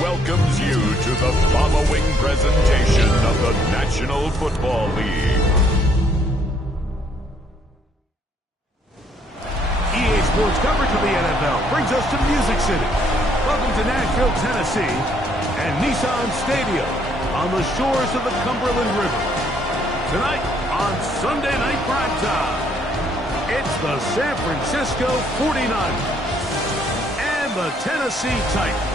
Welcomes you to the following presentation of the National Football League. EA Sports coverage of the NFL brings us to Music City. Welcome to Nashville, Tennessee, and Nissan Stadium on the shores of the Cumberland River. Tonight on Sunday Night Primetime, it's the San Francisco 49ers and the Tennessee Titans.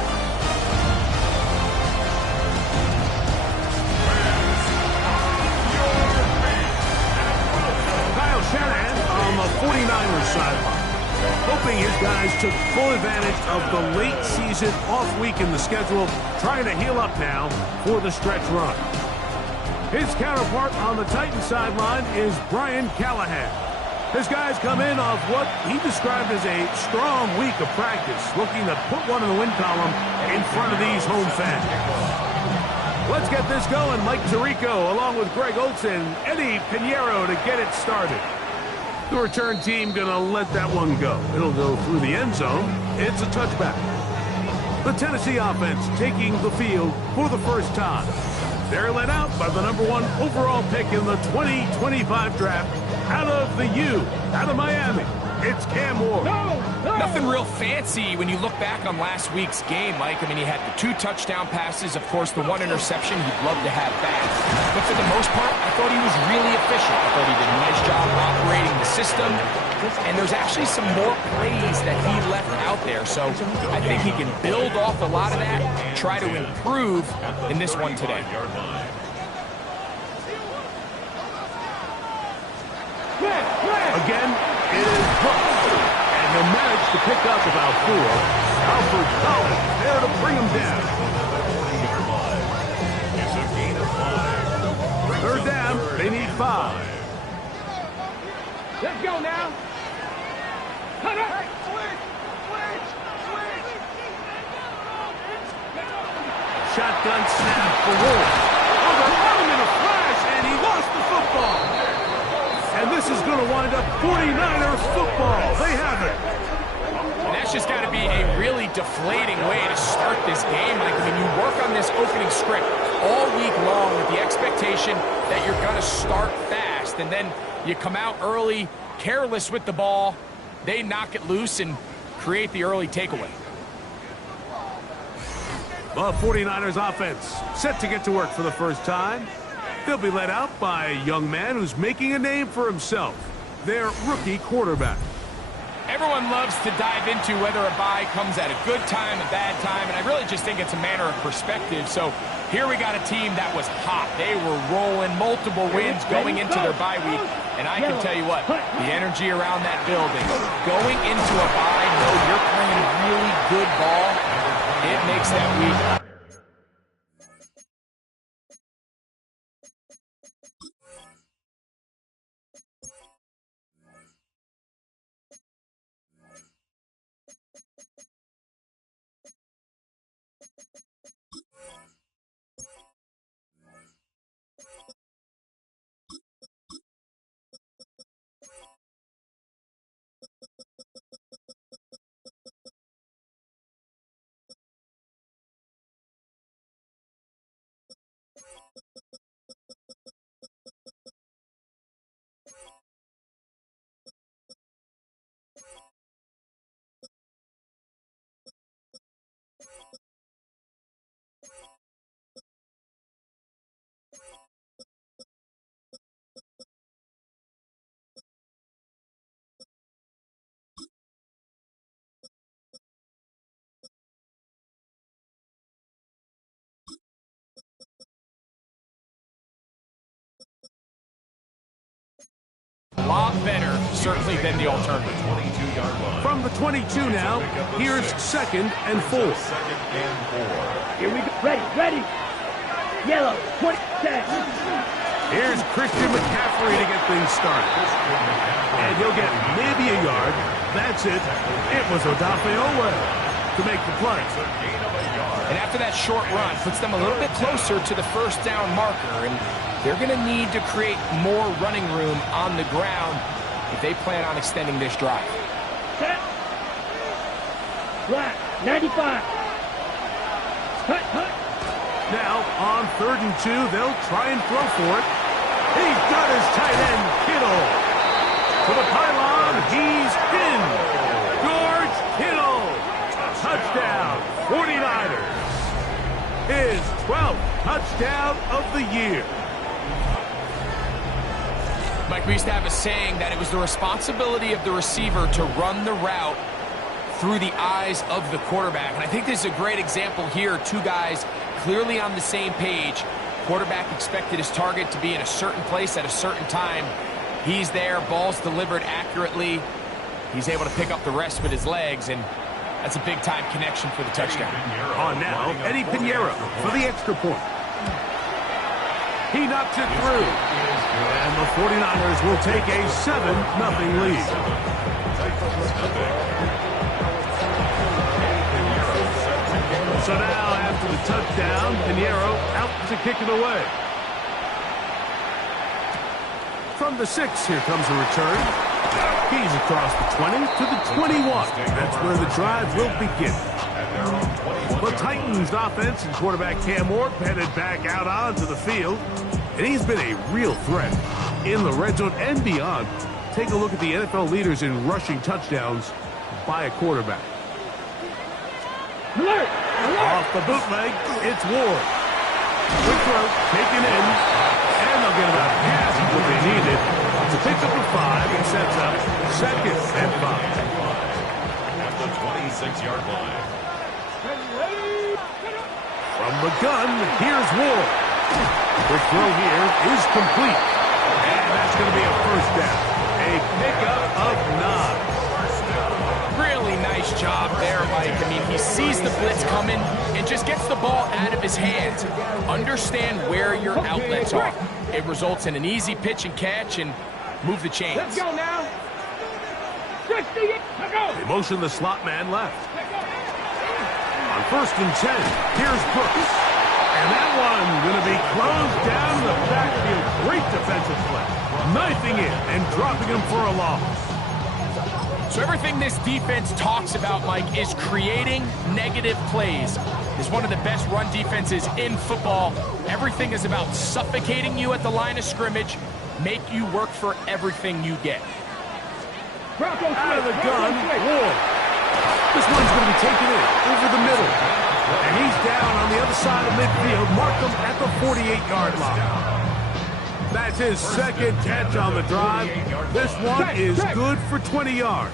Shanahan on the 49ers sideline, hoping his guys took full advantage of the late season off week in the schedule, trying to heal up now for the stretch run. His counterpart on the Titans sideline is Brian Callahan. His guys come in off what he described as a strong week of practice, looking to put one in the win column in front of these home fans. Let's get this going. Mike Tirico along with Greg Oates and Eddie Pinheiro to get it started. The return team going to let that one go. It'll go through the end zone. It's a touchback. The Tennessee offense taking the field for the first time. They're led out by the #1 overall pick in the 2025 draft out of the U, out of Miami. It's Cam Ward. Nothing real fancy when you look back on last week's game, Mike. I mean, he had the 2 touchdown passes, of course, the 1 interception he'd love to have back. But for the most part, I thought he was really efficient. I thought he did a nice job operating the system. And there's actually some more plays that he left out there. So I think he can build off a lot of that, try to improve in this one today. Again, it is Brooks, and he'll manage to pick up about 4. Alfred Collins there to bring him down. It's a gain of 5. Third down, they need 5. Let's go now. Shotgun snap for Ward. Oh, they're on him in a flash, and he lost the football. And this is going to wind up 49ers football. They have it. And that's just got to be a really deflating way to start this game. Like, I mean, you work on this opening script all week long with the expectation that you're going to start fast. And then you come out early, careless with the ball. They knock it loose and create the early takeaway. The 49ers offense set to get to work for the first time. They'll be led out by a young man who's making a name for himself, their rookie quarterback. Everyone loves to dive into whether a bye comes at a good time, a bad time, and I really just think it's a matter of perspective. So here we got a team that was hot. They were rolling, multiple wins going into their bye week, and I can tell you what, the energy around that building, going into a bye, know you're playing really good ball, it makes that week. A lot better, certainly, than the alternative. From the 22 now, here's 2nd and 4. Here we go. Ready. Yellow, 20, 10. Here's Christian McCaffrey to get things started. And he'll get maybe a yard. That's it. It was Odafe Owe to make the play. And after that short run, puts them a little bit closer to the first down marker. And they're going to need to create more running room on the ground if they plan on extending this drive. Set. Black. 95. Hut, hut. Now, on 3rd and 2, they'll try and throw for it. He's got his tight end, Kittle. To the pylon, he's in. George Kittle. Touchdown, 49ers. His 12th touchdown of the year. Mike, we used to have a saying that it was the responsibility of the receiver to run the route through the eyes of the quarterback. And I think this is a great example here. Two guys clearly on the same page. Quarterback expected his target to be in a certain place at a certain time. He's there, ball's delivered accurately. He's able to pick up the rest with his legs, and that's a big-time connection for the touchdown. On now, Eddie Pinheiro for the extra point. He knocks it through. And the 49ers will take a 7-0 lead. So now, after the touchdown, Pinheiro out to kick it away. From the 6, here comes a return. He's across the 20 to the 21. That's where the drive will begin. The Titans offense and quarterback Cam Ward headed back out onto the field. And he's been a real threat in the red zone and beyond. Take a look at the NFL leaders in rushing touchdowns by a quarterback. Alert! Off the bootleg, it's Ward. Quick throw, taken in, and they'll get about half of what they needed to pick up a 5 and sets up 2nd and 5. At the 26-yard line. From the gun, here's Ward. Quick throw here is complete, and that's going to be a first down. A pickup of 9. Really nice job there, Mike. I mean, he sees the blitz coming and just gets the ball out of his hands. Understand where your outlets are. It results in an easy pitch and catch and move the chains. Let's go now. 60. Let's go. They motion the slot man left. On 1st and 10, here's Brooks. And that one going to be closed down the backfield. Great defensive play. Knifing in and dropping him for a loss. So everything this defense talks about, Mike, is creating negative plays. It's one of the best run defenses in football. Everything is about suffocating you at the line of scrimmage, make you work for everything you get. Out of the gun, Ward. This one's going to be taken in over the middle. And he's down on the other side of midfield. Mark him at the 48-yard line. That's his 2nd catch on the drive. This one is good for 20 yards.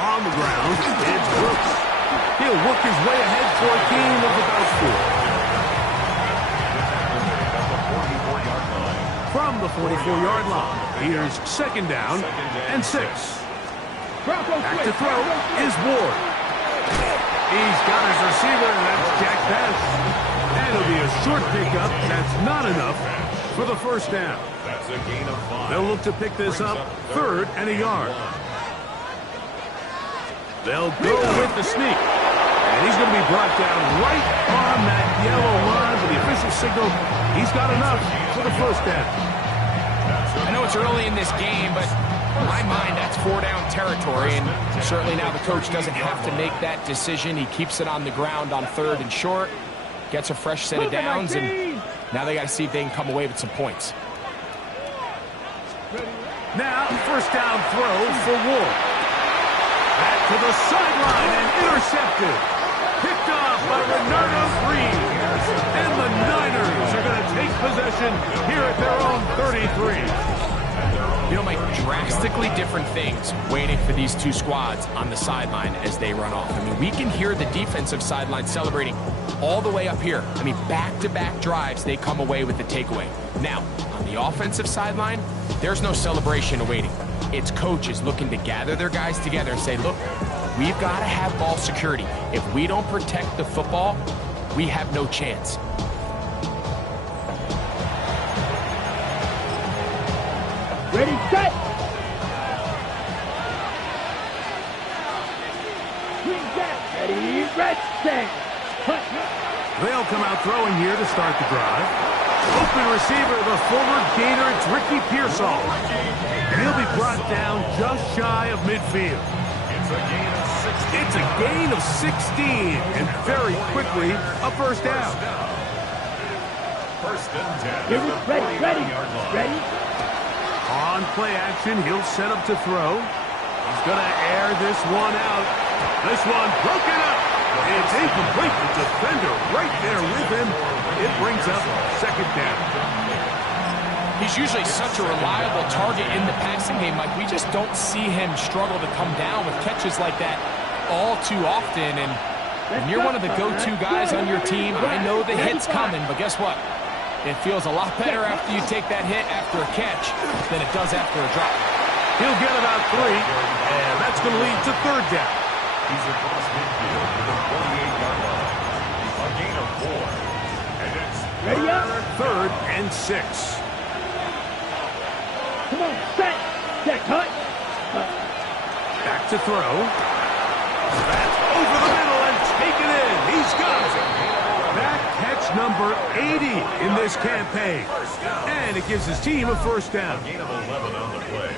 On the ground, it's Brooks. He'll work his way ahead for a gain of about 4. From the 44-yard line, here's 2nd down and 6. Back to throw is Ward. He's got his receiver, and that's Jack Pass. And it'll be a short pickup. That's not enough for the first down. That's a gain of 5. They'll look to pick this up 3rd and a yard. They'll go with the sneak. And he's going to be brought down right on that yellow line for the official signal. He's got enough for the first down. I know it's early in this game, but in my mind, that's 4-down territory, and certainly now the coach doesn't have to make that decision. He keeps it on the ground on 3rd and short, gets a fresh set of downs, and now they got to see if they can come away with some points. Now, first down throw for Ward. Back to the sideline and intercepted. Picked off by Renardo Green. And the Niners are going to take possession here at their own 33. You know, Mike, drastically different things waiting for these two squads on the sideline as they run off. I mean, we can hear the defensive sideline celebrating all the way up here. I mean, back-to-back drives, they come away with the takeaway. Now, on the offensive sideline, there's no celebration awaiting. It's coaches looking to gather their guys together and say, look, we've got to have ball security. If we don't protect the football, we have no chance. Ready, set. Swing back. Ready, red, set. Cut. They'll come out throwing here to start the drive. Open receiver, the former Gator, it's Ricky Pearsall. And he'll be brought down just shy of midfield. It's a gain of 16, and very quickly, a first down. First and 10. Here is ready, ready, ready. On play action, he'll set up to throw. He's going to air this one out. This one broken up. It's incomplete. The defender right there with him. It brings up second down. He's usually such a reliable target in the passing game. Like, we just don't see him struggle to come down with catches like that all too often. And when you're one of the go-to guys on your team, I know the hit's coming, but guess what? It feels a lot better after you take that hit after a catch than it does after a drop. He'll get about 3, and that's going to lead to third down. He's across midfield to the 48-yard line. A gain of 4. And it's Ready up. Third and 6. Come on, set. Set, cut. Back to throw. That's over the middle and taken in. He's got it. That catch number 80 in this campaign. And it gives his team a first down. gain of 11 on the play.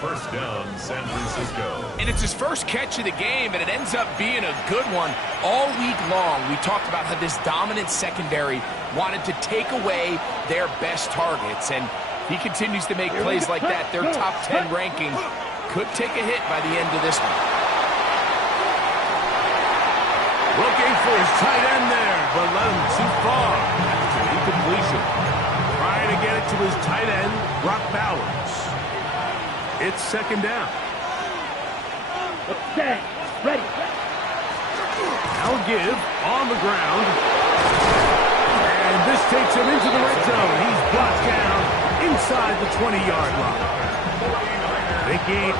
First down, San Francisco. And it's his first catch of the game, and it ends up being a good one. All week long, we talked about how this dominant secondary wanted to take away their best targets, and he continues to make plays like that. Their top 10 ranking could take a hit by the end of this one. Looking for his tight end there, but let him too far. That's an incompletion. Trying to get it to his tight end, Brock Bowers. It's second down. Set. Ready. Now give on the ground. And this takes him into the red zone. He's blocked down inside the 20-yard line. They gain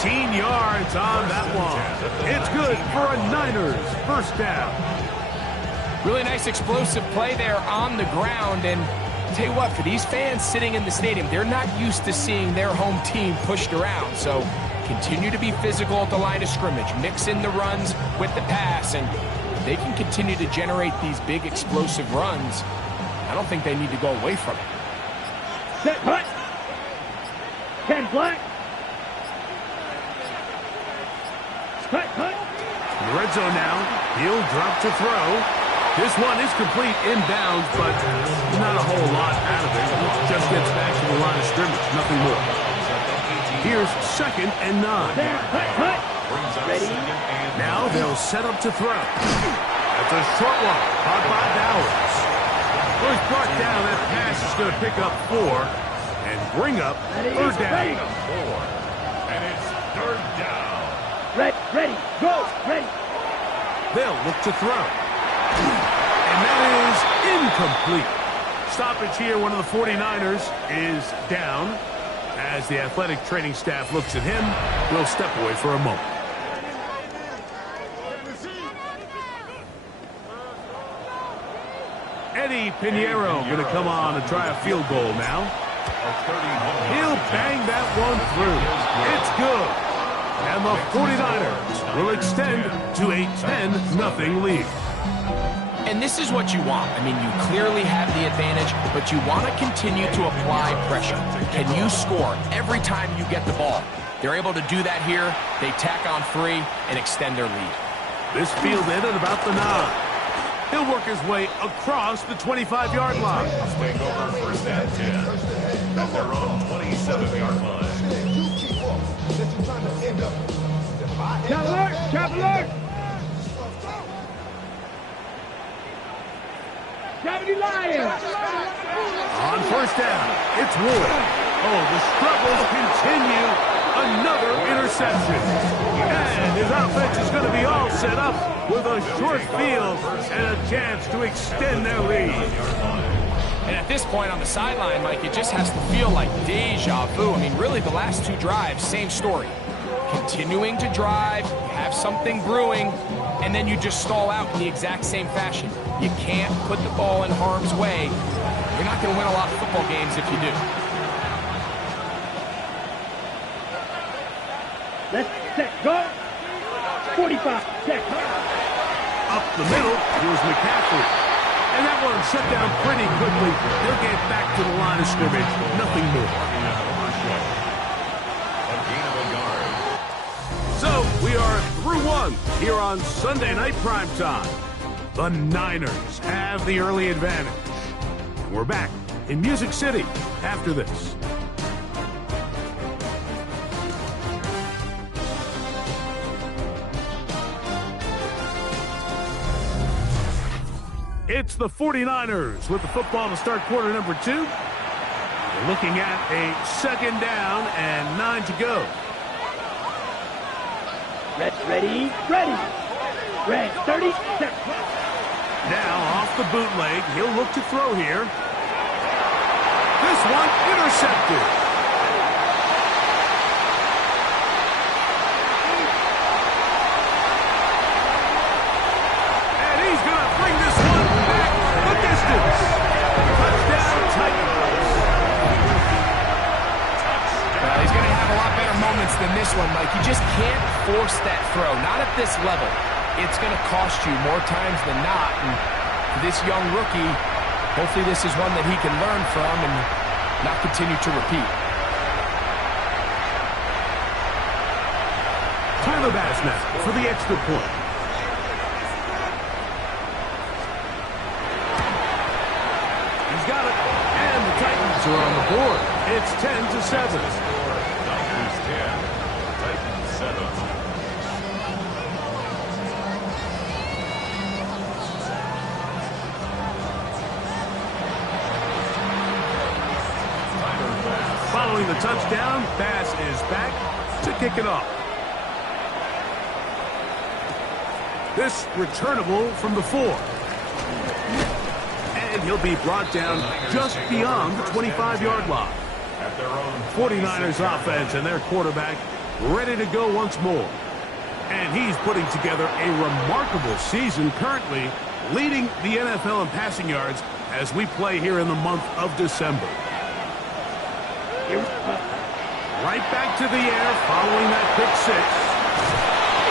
18 yards on that one. It's good for a Niners first down. Really nice explosive play there on the ground, and tell you what, for these fans sitting in the stadium, they're not used to seeing their home team pushed around. So continue to be physical at the line of scrimmage, mix in the runs with the pass, and they can continue to generate these big explosive runs. I don't think they need to go away from it. Set, cut. 10 black. Cut, cut. In the red zone now, he'll drop to throw. This one is complete inbounds, but not a whole lot out of it. Just gets back to the line of scrimmage, nothing more. Here's second and 9. Cut, cut. Ready. Now they'll set up to throw. That's a short one, caught by Bowers. Well, he's brought down. That pass is going to pick up 4 and bring up third down. And it's third down. Ready. Go. Ready. They'll look to throw. And that is incomplete. Stoppage here, one of the 49ers is down. As the athletic training staff looks at him, we'll step away for a moment. Eddie Pinheiro going to come on and try a field goal now. He'll bang that one through. It's good. And the 49ers will extend to a 10-0 lead. And this is what you want. I mean, you clearly have the advantage, but you want to continue to apply pressure. Can you score every time you get the ball? They're able to do that here. They tack on 3 and extend their lead. This field in at about the 9. He'll work his way across the 25-yard line. Take over first and 10 at their own 27-yard line. Trap alert. Gravity Lions. On first down, it's Ward. Oh, the struggles continue. Another interception. And his offense is going to be all set up with a short field and a chance to extend their lead. And at this point on the sideline, Mike, it just has to feel like deja vu. I mean, really, the last 2 drives, same story. Continuing to drive, have something brewing, and then you just stall out in the exact same fashion. You can't put the ball in harm's way. You're not going to win a lot of football games if you do. Let's set, go. 45, check. Up the middle, here's McCaffrey. And that one shut down pretty quickly. He'll get back to the line of scrimmage. Nothing more. So, we are through one here on Sunday Night Primetime. The Niners have the early advantage. We're back in Music City after this. It's the 49ers with the football to start quarter number 2. We're looking at a second down and 9 to go. Ready. Red, 30 seconds. Now off the bootleg, he'll look to throw here. This one intercepted. And he's going to bring this one back the distance. Touchdown Titans. He's going to have a lot better moments than this one, Mike. You just can't force that throw. Not at this level. It's going to cost you more times than not. And for this young rookie, hopefully this is one that he can learn from and not continue to repeat. Tyler Bass now for the extra point. He's got it. And the Titans are on the board. It's 10-7. Niners 10, Titans 7. Following the touchdown, Bass is back to kick it off. This returnable from the 4. And he'll be brought down just beyond the 25-yard line. 49ers offense and their quarterback ready to go once more. And he's putting together a remarkable season, currently leading the NFL in passing yards as we play here in the month of December. Right back to the air following that pick 6.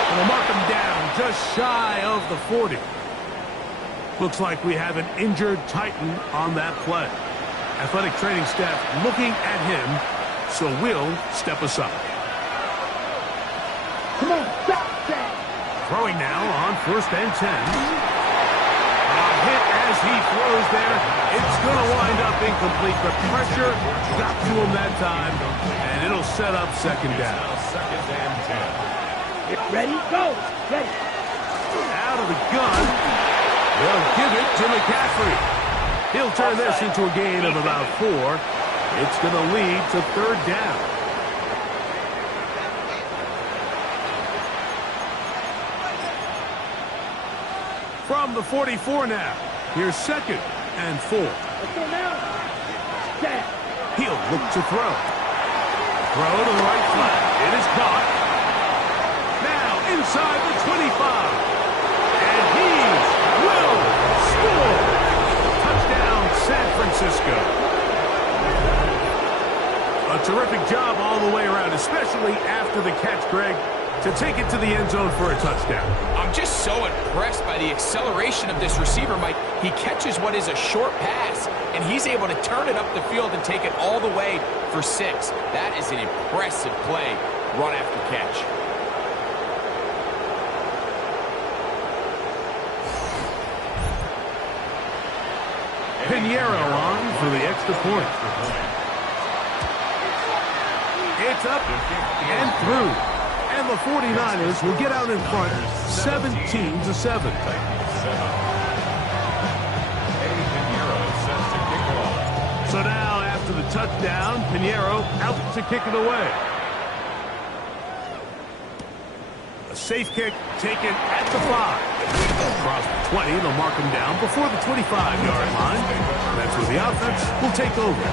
And we'll mark him down just shy of the 40. Looks like we have an injured Titan on that play. Athletic training staff looking at him, so we'll step aside. Come on, stop. Throwing now on 1st and 10. A hit as he throws there. It's going to wind up incomplete, but pressure got to him that time, and it'll set up second down. Second and 10. Ready, go. Ready. Out of the gun. They'll give it to McCaffrey. He'll turn this into a gain of about 4. It's going to lead to 3rd down. From the 44 now. Here's 2nd and 4. Let's go now. Set. He'll look to throw. Throw to the right flat. It is caught. Now inside the 25. And he will score. Touchdown, San Francisco. A terrific job all the way around, especially after the catch, Greg, to take it to the end zone for a touchdown. I'm just so impressed by the acceleration of this receiver, Mike. He catches what is a short pass, and he's able to turn it up the field and take it all the way for 6. That is an impressive play, run after catch. Pinheiro on for the extra point. It's up and through. And the 49ers will get out in front 17-7. So now after the touchdown, Pinheiro out to kick it away. A safe kick taken at the 5. Across the 20, they'll mark him down before the 25-yard line. That's where the offense will take over.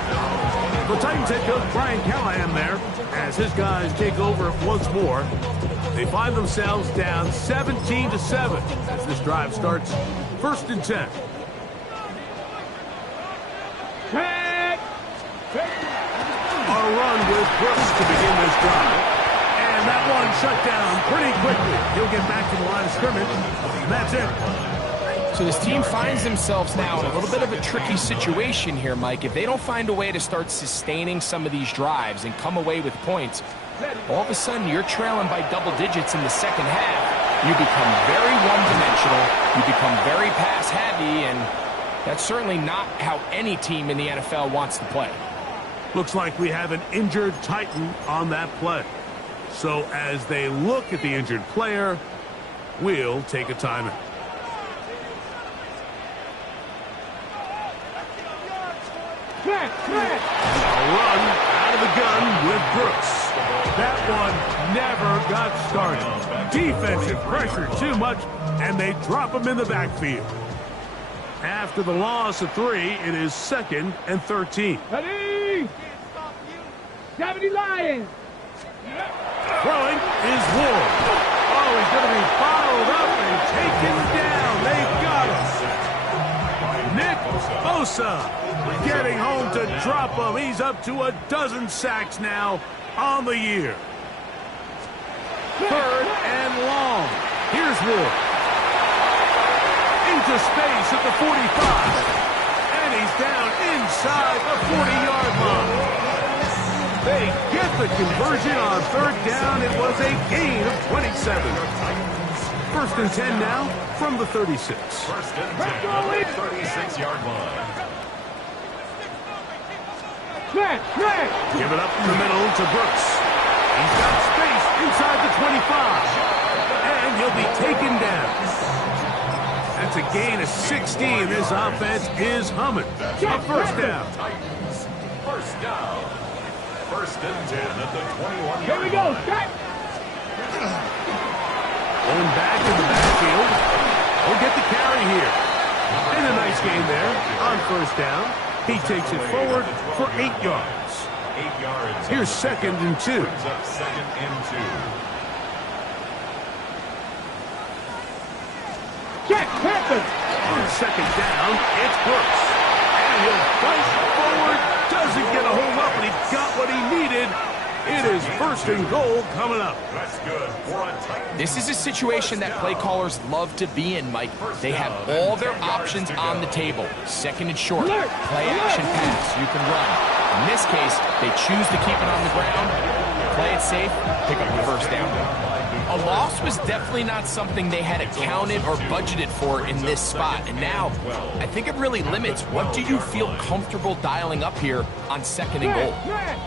The Titans head coach Brian Callahan there as his guys take over once more. They find themselves down 17-7 as this drive starts 1st and 10. A run with Brooks to begin this drive. And that one shut down pretty quickly. He'll get back to the line of scrimmage. And that's it. So this team finds themselves now in a little bit of a tricky situation here, Mike. If they don't find a way to start sustaining some of these drives and come away with points, all of a sudden you're trailing by double digits in the second half. You become very one-dimensional. You become very pass-heavy, and that's certainly not how any team in the NFL wants to play. Looks like we have an injured Titan on that play. So as they look at the injured player, we'll take a timeout. A run out of the gun with Brooks. That one never got started. Defensive pressure too much, and they drop him in the backfield. After the loss of 3, it is 2nd and 13. Ready? 70 Lions. Throwing is Ward. Oh, he's going to be followed up and taken down. They got him. Nick Bosa getting home to drop him. He's up to a dozen sacks now on the year. 3rd and long. Here's Ward. Into space at the 45. And he's down inside the 40-yard line. They get the conversion on 3rd down. It was a gain of 27. 1st and 10 now from the 36. 1st and 10 at the 36-yard line. Give it up in the middle to Brooks. He's got space inside the 25. And he'll be taken down. That's a gain of 16. This offense is humming. A 1st down. 1st down. 1st and 10 at the 21-yard line. Here we go. Start. Going back in the backfield. He'll get the carry here. And a nice gain there on 1st down. He takes it forward for 8 yards. 8 yards. Here's 2nd and 2. Brings up 2nd and 2. Check. Happen. On 2nd down, it's Brooks. And he'll fight forward. Doesn't get a hold up, but he got what he needed. It is 1st and goal coming up. That's good for a Titan. This is a situation that play callers love to be in, Mike. They have all their options on the table. 2nd and short, play action pass, you can run. In this case, they choose to keep it on the ground, play it safe, pick up the 1st down. A loss was definitely not something they had accounted or budgeted for in this spot. And now, I think it really limits. What do you feel comfortable dialing up here on 2nd and goal?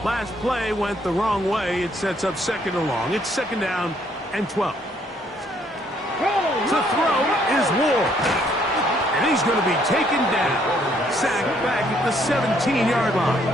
Last play went the wrong way. It sets up 2nd and long. It's 2nd down and 12. To throw is Ward. And he's going to be taken down. Sacked back at the 17-yard line.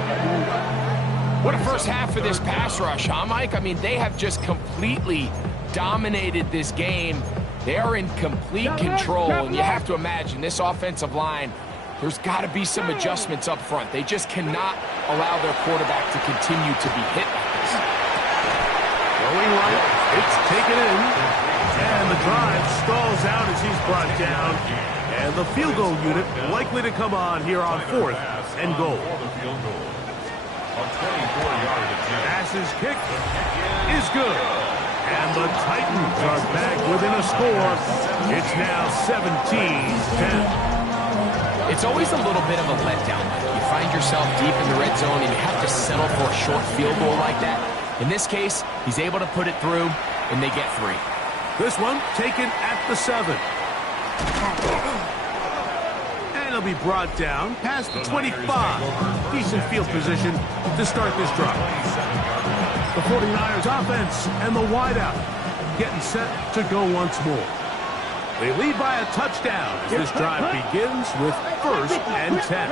What a first half for this pass rush, huh, Mike? I mean, they have just completely dominated this game. They are in complete control, and you have to imagine this offensive line, there's got to be some adjustments up front. They just cannot allow their quarterback to continue to be hit like this. Going right, it's taken in, and the drive stalls out as he's brought down, and the field goal unit likely to come on here on 4th and goal. A 24-yard attempt. Pass's kick is good. And the Titans are back within a score. It's now 17-10. It's always a little bit of a letdown. You find yourself deep in the red zone and you have to settle for a short field goal like that. In this case, he's able to put it through, and they get 3. This one taken at the 7. And he'll be brought down past the 25. Decent field position to start this drive. The 49ers offense and the wideout getting set to go once more. They lead by a touchdown as this drive begins with 1st and 10.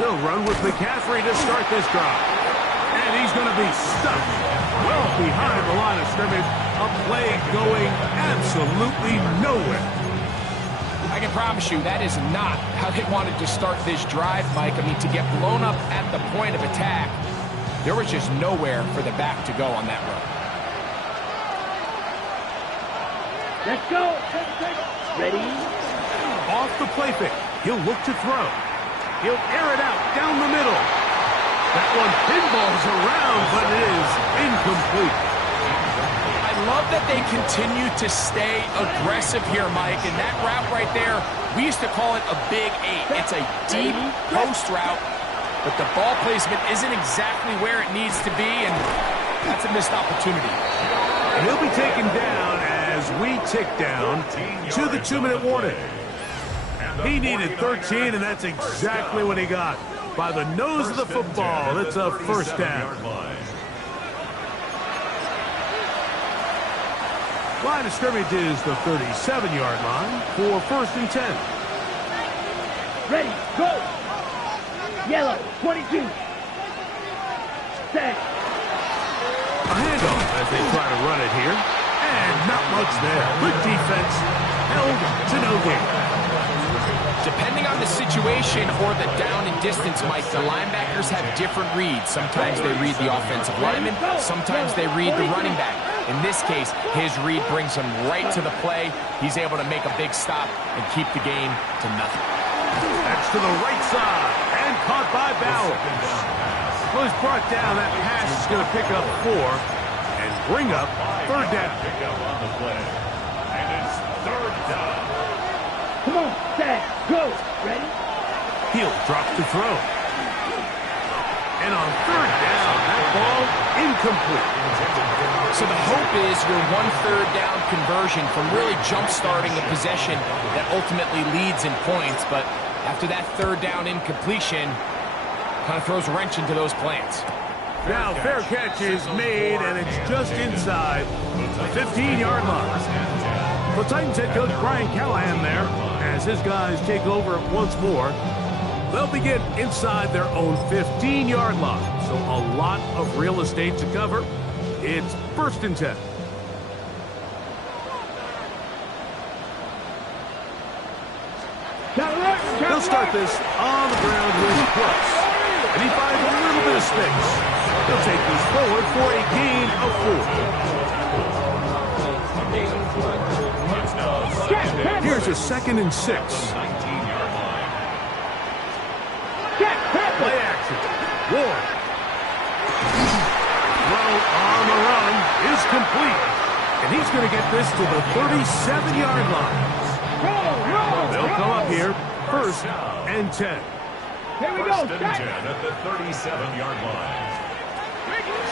They'll run with McCaffrey to start this drive. And he's going to be stuffed well behind the line of scrimmage. A play going absolutely nowhere. I can promise you that is not how they wanted to start this drive, Mike. I mean, to get blown up at the point of attack, there was just nowhere for the back to go on that run. Let's go. Ready? Off the play fake. He'll look to throw. He'll air it out down the middle. That one pinballs around, but it is incomplete. I love that they continue to stay aggressive here, Mike. And that route right there, we used to call it a big 8. It's a deep post route, but the ball placement isn't exactly where it needs to be, and that's a missed opportunity. And he'll be taken down as we tick down to the 2-minute warning. He needed 13, and that's exactly what he got. By the nose of the football, it's a first down. Line of scrimmage is the 37-yard line for 1st and 10. Ready, go. Yellow, 22. Set. A handoff as they try to run it here. And not much there. Good defense. Held to no gain. Depending on the situation or the down and distance, Mike, the linebackers have different reads. Sometimes they read the offensive lineman. Sometimes they read the running back. In this case, his read brings him right to the play. He's able to make a big stop and keep the game to nothing. That's to the right side. And caught by Bauer. Well, he's brought down. That pass is going to pick up 4 and bring up 3rd down. And it's 3rd down. Come on, set, go. Ready? He'll drop to throw. And on 3rd down, that ball incomplete. So the hope is your 1/3 down conversion from really jump-starting a possession that ultimately leads in points. But after that 3rd down incompletion, kind of throws a wrench into those plans. Now fair catch is made, and it's just inside the 15-yard line. The Titans head coach Brian Callahan there as his guys take over once more. They'll begin inside their own 15-yard line, so a lot of real estate to cover. It's 1st and 10. They'll start this on the ground with plus, and he finds a little bit of space. They'll take this forward for a gain of 4. Here's a 2nd and 6. Play action. Ward. Throw on the run is complete. And he's going to get this to the 37-yard line. They'll come up here, 1st and 10. Here we go. 1st and 10 at the 37-yard line.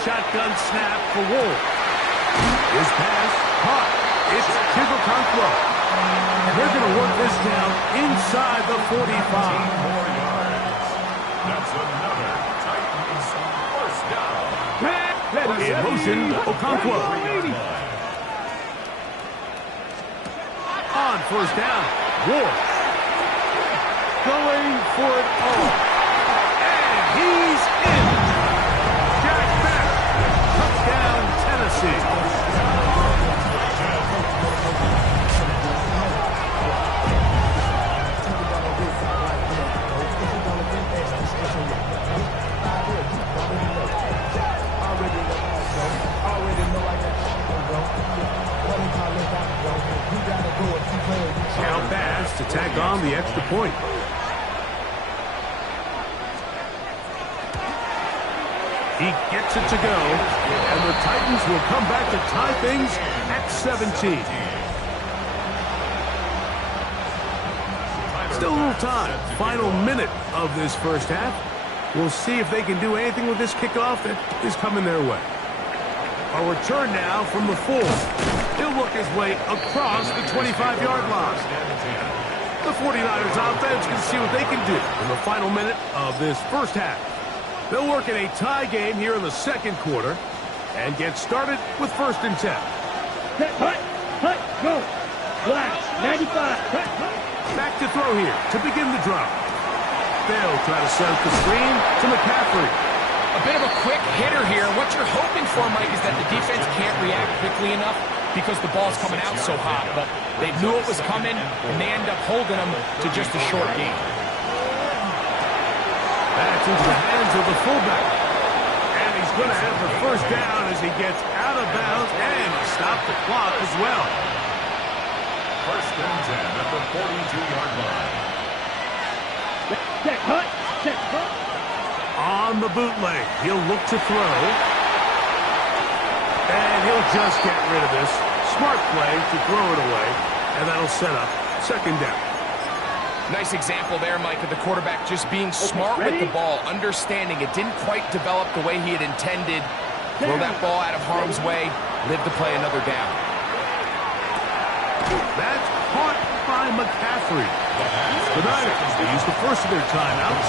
Shotgun snap for Ward. His pass caught. It's Kivokonkwo. And they're going to work this down inside the 45. That's another Titans 1st down. In motion, Okonkwo. On 1st down, Ward. Going for it all. And he's in. Jack back. Touchdown, Tennessee. Now Bass to tack on the extra point. He gets it to go, and the Titans will come back to tie things at 17. Still a little time. Final minute of this first half. We'll see if they can do anything with this kickoff that is coming their way. A return now from the 4. He'll work his way across the 25-yard line. The 49ers offense can see what they can do in the final minute of this first half. They'll work in a tie game here in the 2nd quarter and get started with 1st and 10. Hut, go. Flash, 95. Back to throw here to begin the drive. They'll try to set up the screen to McCaffrey. A bit of a quick hitter here. What you're hoping for, Mike, is that the quickly enough because the ball's coming out so hot, but they knew it was coming, and they end up holding them to just a short gain. That's into the hands of the fullback. And he's going to have the first down as he gets out of bounds and stop the clock as well. First and 10 at the 42-yard line. Check, hut. Check, hut. On the bootleg, he'll look to throw. And he'll just get rid of this. Smart play to throw it away. And that'll set up second down. Nice example there, Mike, of the quarterback just being smart with the ball, understanding it didn't quite develop the way he had intended. Throw that ball out of harm's way, live to play another down. That's caught by McCaffrey. The Niners, they use the first of their timeouts.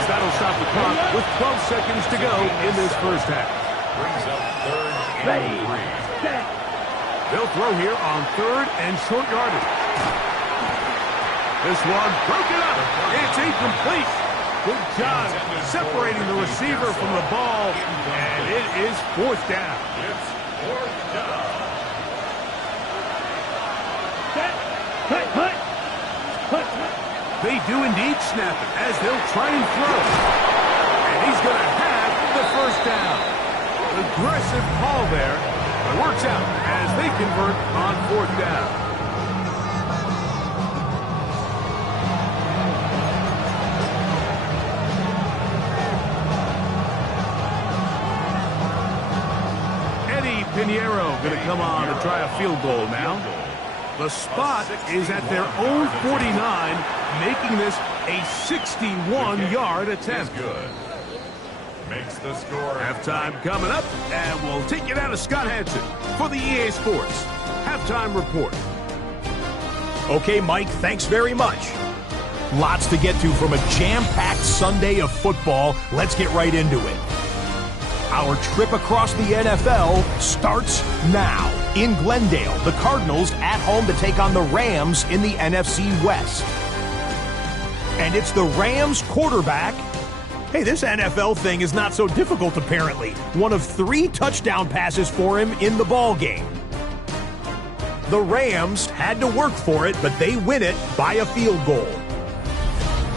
As that'll stop the clock with 12 seconds to go in this first half. Brings up third and 3. Set. They'll throw here on third and short yardage. This one broken up. It's incomplete. Good job separating the receiver from the ball. And it is fourth down. It's fourth down. Set. Hut, hut. Hut, hut. They do indeed snap it as they'll try and throw. And he's going to have the first down. Aggressive call there. It works out as they convert on fourth down. Pinheiro going to come on to try a field goal now. The spot is at their own 49, making this a 61-yard attempt. Good. Makes the score. Halftime coming up, and we'll take you down to Scott Hansen for the EA Sports Halftime Report. Okay, Mike, thanks very much. Lots to get to from a jam-packed Sunday of football. Let's get right into it. Our trip across the NFL starts now. In Glendale, the Cardinals at home to take on the Rams in the NFC West. And it's the Rams quarterback. Hey, this NFL thing is not so difficult, apparently. One of 3 touchdown passes for him in the ball game. The Rams had to work for it, but they win it by a field goal.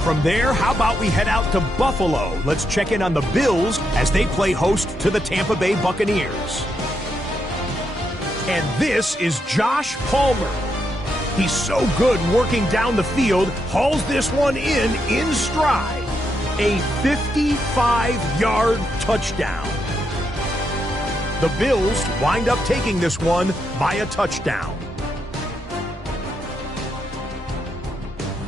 From there, how about we head out to Buffalo? Let's check in on the Bills as they play host to the Tampa Bay Buccaneers. And this is Josh Palmer. He's so good working down the field, hauls this one in stride. A 55-yard touchdown. The Bills wind up taking this one by a touchdown.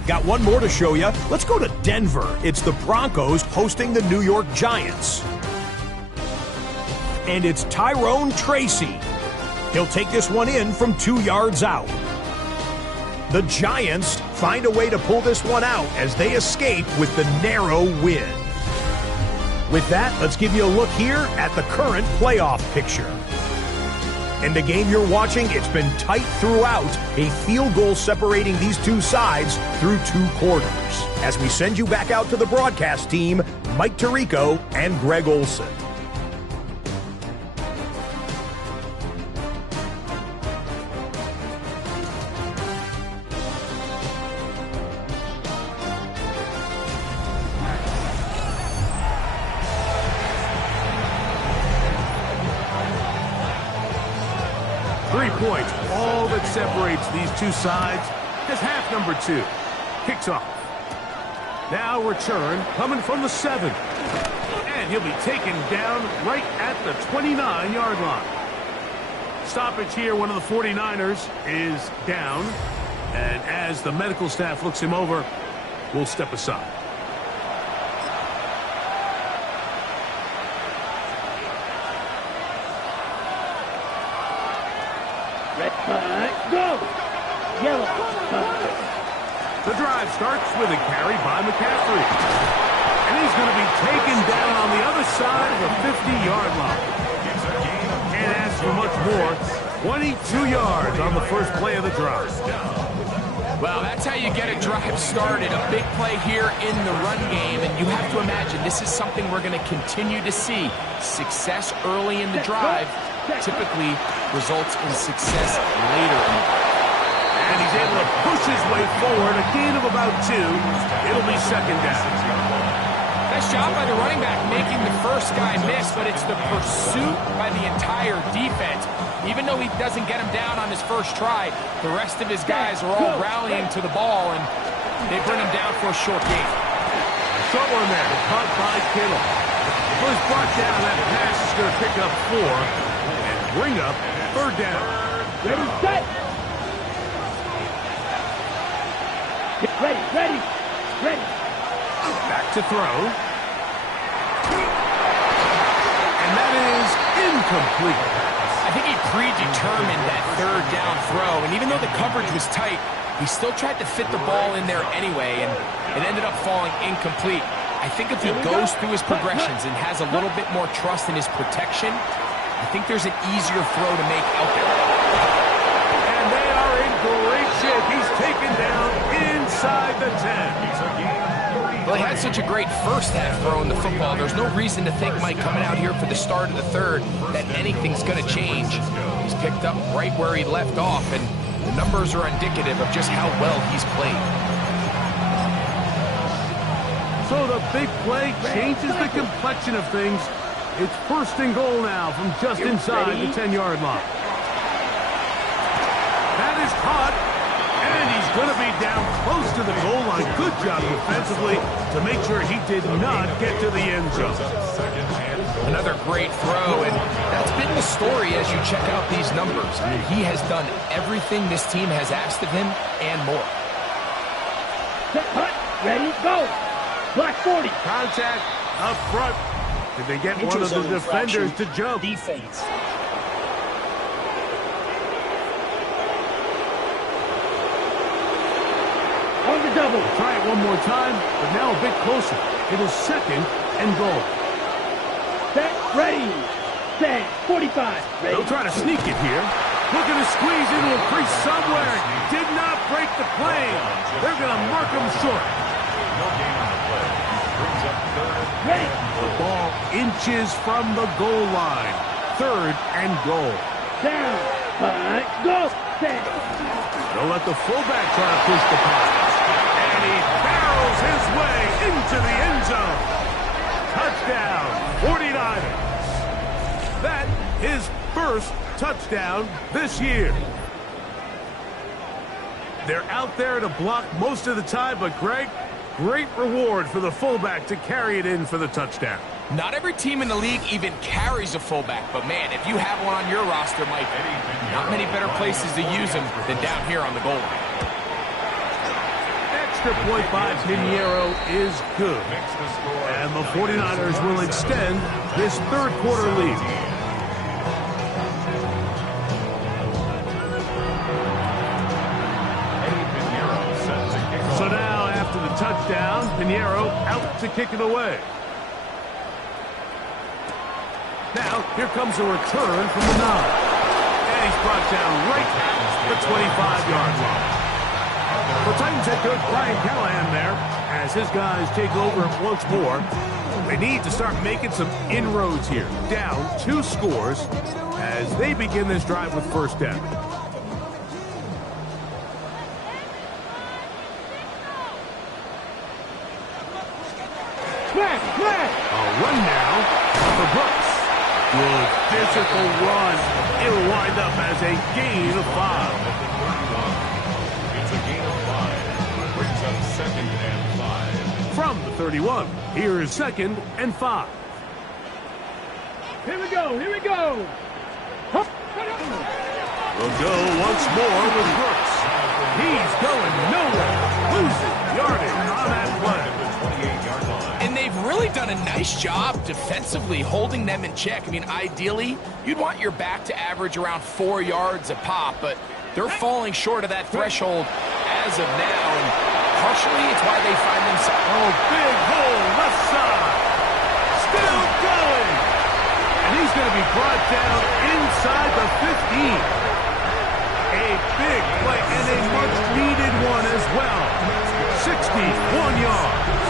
Got one more to show you. Let's go to Denver. It's the Broncos hosting the New York Giants. And it's Tyrone Tracy. He'll take this one in from 2 yards out. The Giants find a way to pull this one out as they escape with the narrow win. With that, let's give you a look here at the current playoff picture. In the game you're watching, it's been tight throughout, a field goal separating these two sides through 2 quarters. As we send you back out to the broadcast team, Mike Tirico and Greg Olson. Points, all that separates these two sides as half number 2 kicks off. Now return coming from the 7. And he'll be taken down right at the 29-yard line. Stoppage here, one of the 49ers is down. And as the medical staff looks him over, we'll step aside. Go! Yellow. The drive starts with a carry by McCaffrey. And he's going to be taken down on the other side of the 50-yard line. Can't ask for much more. 22 yards on the first play of the drive. Well, that's how you get a drive started. A big play here in the run game. And you have to imagine this is something we're going to continue to see. Success early in the drive typically results in success later in the game. And he's able to push his way forward, a gain of about 2. It'll be second down. Nice job by the running back making the first guy miss, but it's the pursuit by the entire defense. Even though he doesn't get him down on his first try, the rest of his guys are all rallying to the ball, and they bring him down for a short gain. Short one there, caught by Kittle. If it was brought down, that pass is going to pick up 4 and bring up third down. Ready, set. Get ready, ready, ready. Back to throw. And that is incomplete. I think he predetermined that third down throw, and even though the coverage was tight, he still tried to fit the ball in there anyway, and it ended up falling incomplete. I think if he goes through his progressions and has a little bit more trust in his protection, I think there's an easier throw to make out there. And they are in great shape. He's taken down inside the 10. Well, he had such a great first half throwing the football. There's no reason to think, Mike, coming out here for the start of the third, that anything's going to change. He's picked up right where he left off, and the numbers are indicative of just how well he's played. So the big play changes the complexion of things. It's first and goal now from just inside the 10-yard line. That is caught, and he's going to be down close to the goal line. Good job defensively to make sure he did not get to the end zone. Another great throw, and that's been the story as you check out these numbers. I mean, he has done everything this team has asked of him and more. Set, hut, ready, go. Black 40. Contact up front. Did they get one of the defenders to jump? Defense. On the double. Try it one more time, but now a bit closer. It is second and goal. Set, ready, set, 45. Ready. They'll try to sneak it here. Looking to squeeze into a crease somewhere. Did not break the plane. They're going to mark him short. Ready. The ball inches from the goal line. Third and goal. Down, hut, go. Set. They'll let the fullback try to push the pass. And he barrels his way into the end zone. Touchdown, 49ers. That is first touchdown this year. They're out there to block most of the time, but Greg, great reward for the fullback to carry it in for the touchdown. Not every team in the league even carries a fullback, but man, if you have one on your roster, Mike, not many better places to use him than down here on the goal line. Extra point by Pinheiro is good. And the 49ers will extend this third quarter lead. So now, after the touchdown, Pinheiro out to kick it away. Now, here comes a return from the 9. And he's brought down right at the 25-yard line. For Titans head coach Brian Callahan there, as his guys take over once more. They need to start making some inroads here. Down 2 scores as they begin this drive with first down. A run now for Brooks. Good physical run. It'll wind up as a gain of 5. It's a gain of 5. Brings up second and 5. From the 31, here is second and 5. Here we go, here we go. Hup. We'll go once more with Brooks. He's going nowhere. Losing yardage on that play. And they've really done a nice job defensively holding them in check. I mean, ideally, you'd want your back to average around 4 yards a pop, but they're falling short of that threshold as of now, and partially it's why they find themselves... Oh, big hole left side. Still going. And he's going to be brought down inside the 15. A big play and a much-needed one as well. 61 yards.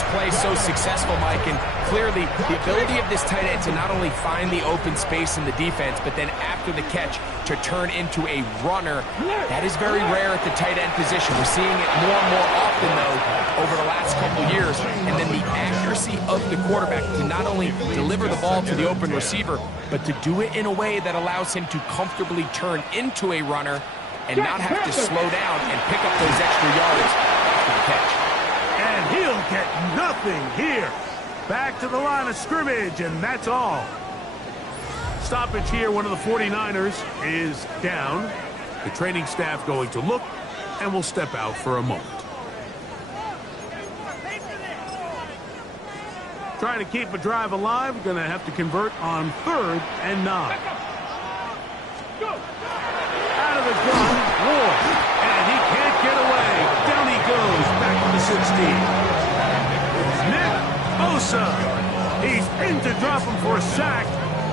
this play so successful, Mike, and clearly the ability of this tight end to not only find the open space in the defense, but then after the catch to turn into a runner, that is very rare at the tight end position. We're seeing it more and more often, though, over the last couple years. And then the accuracy of the quarterback to not only deliver the ball to the open receiver, but to do it in a way that allows him to comfortably turn into a runner and not have to slow down and pick up those extra yards after the catch. And he'll get nothing here. Back to the line of scrimmage, and that's all. Stoppage here. One of the 49ers is down. The training staff going to look, and will step out for a moment. Trying to keep a drive alive. Going to have to convert on 3rd and 9. Out of the gun, Ward, and he can't get away. Down he goes, back to the 16. Nick Bosa, he's in to drop him for a sack,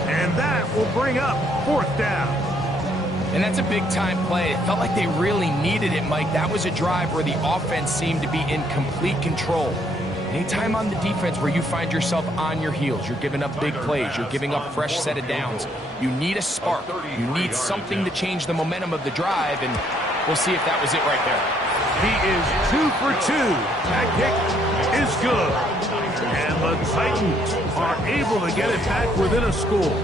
and that will bring up 4th down. And that's a big-time play. It felt like they really needed it, Mike. That was a drive where the offense seemed to be in complete control. Anytime on the defense where you find yourself on your heels, you're giving up big plays, you're giving up fresh set of downs, you need a spark. You need something to change the momentum of the drive, and we'll see if that was it right there. He is 2 for 2. That kick is good. And the Titans are able to get it back within a score.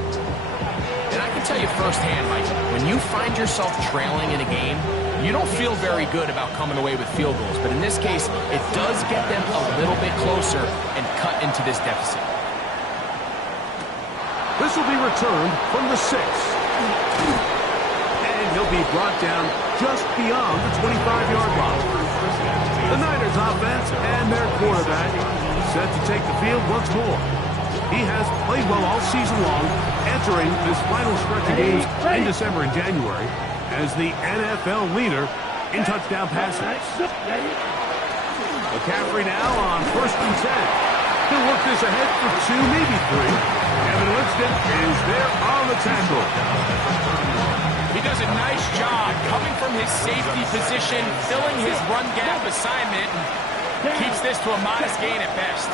And I can tell you firsthand, Mike, when you find yourself trailing in a game, you don't feel very good about coming away with field goals. But in this case, it does get them a little bit closer and cut into this deficit. This will be returned from the 6. And he'll be brought down just beyond the 25-yard line. The Niners offense and their quarterback set to take the field once more. He has played well all season long, entering this final stretch of games in December and January as the NFL leader in touchdown passes. McCaffrey now on 1st and 10. He'll work this ahead for 2, maybe 3. Evan Winston is there on the tackle. He does a nice job coming from his safety position, filling his run gap assignment, and keeps this to a modest gain at best.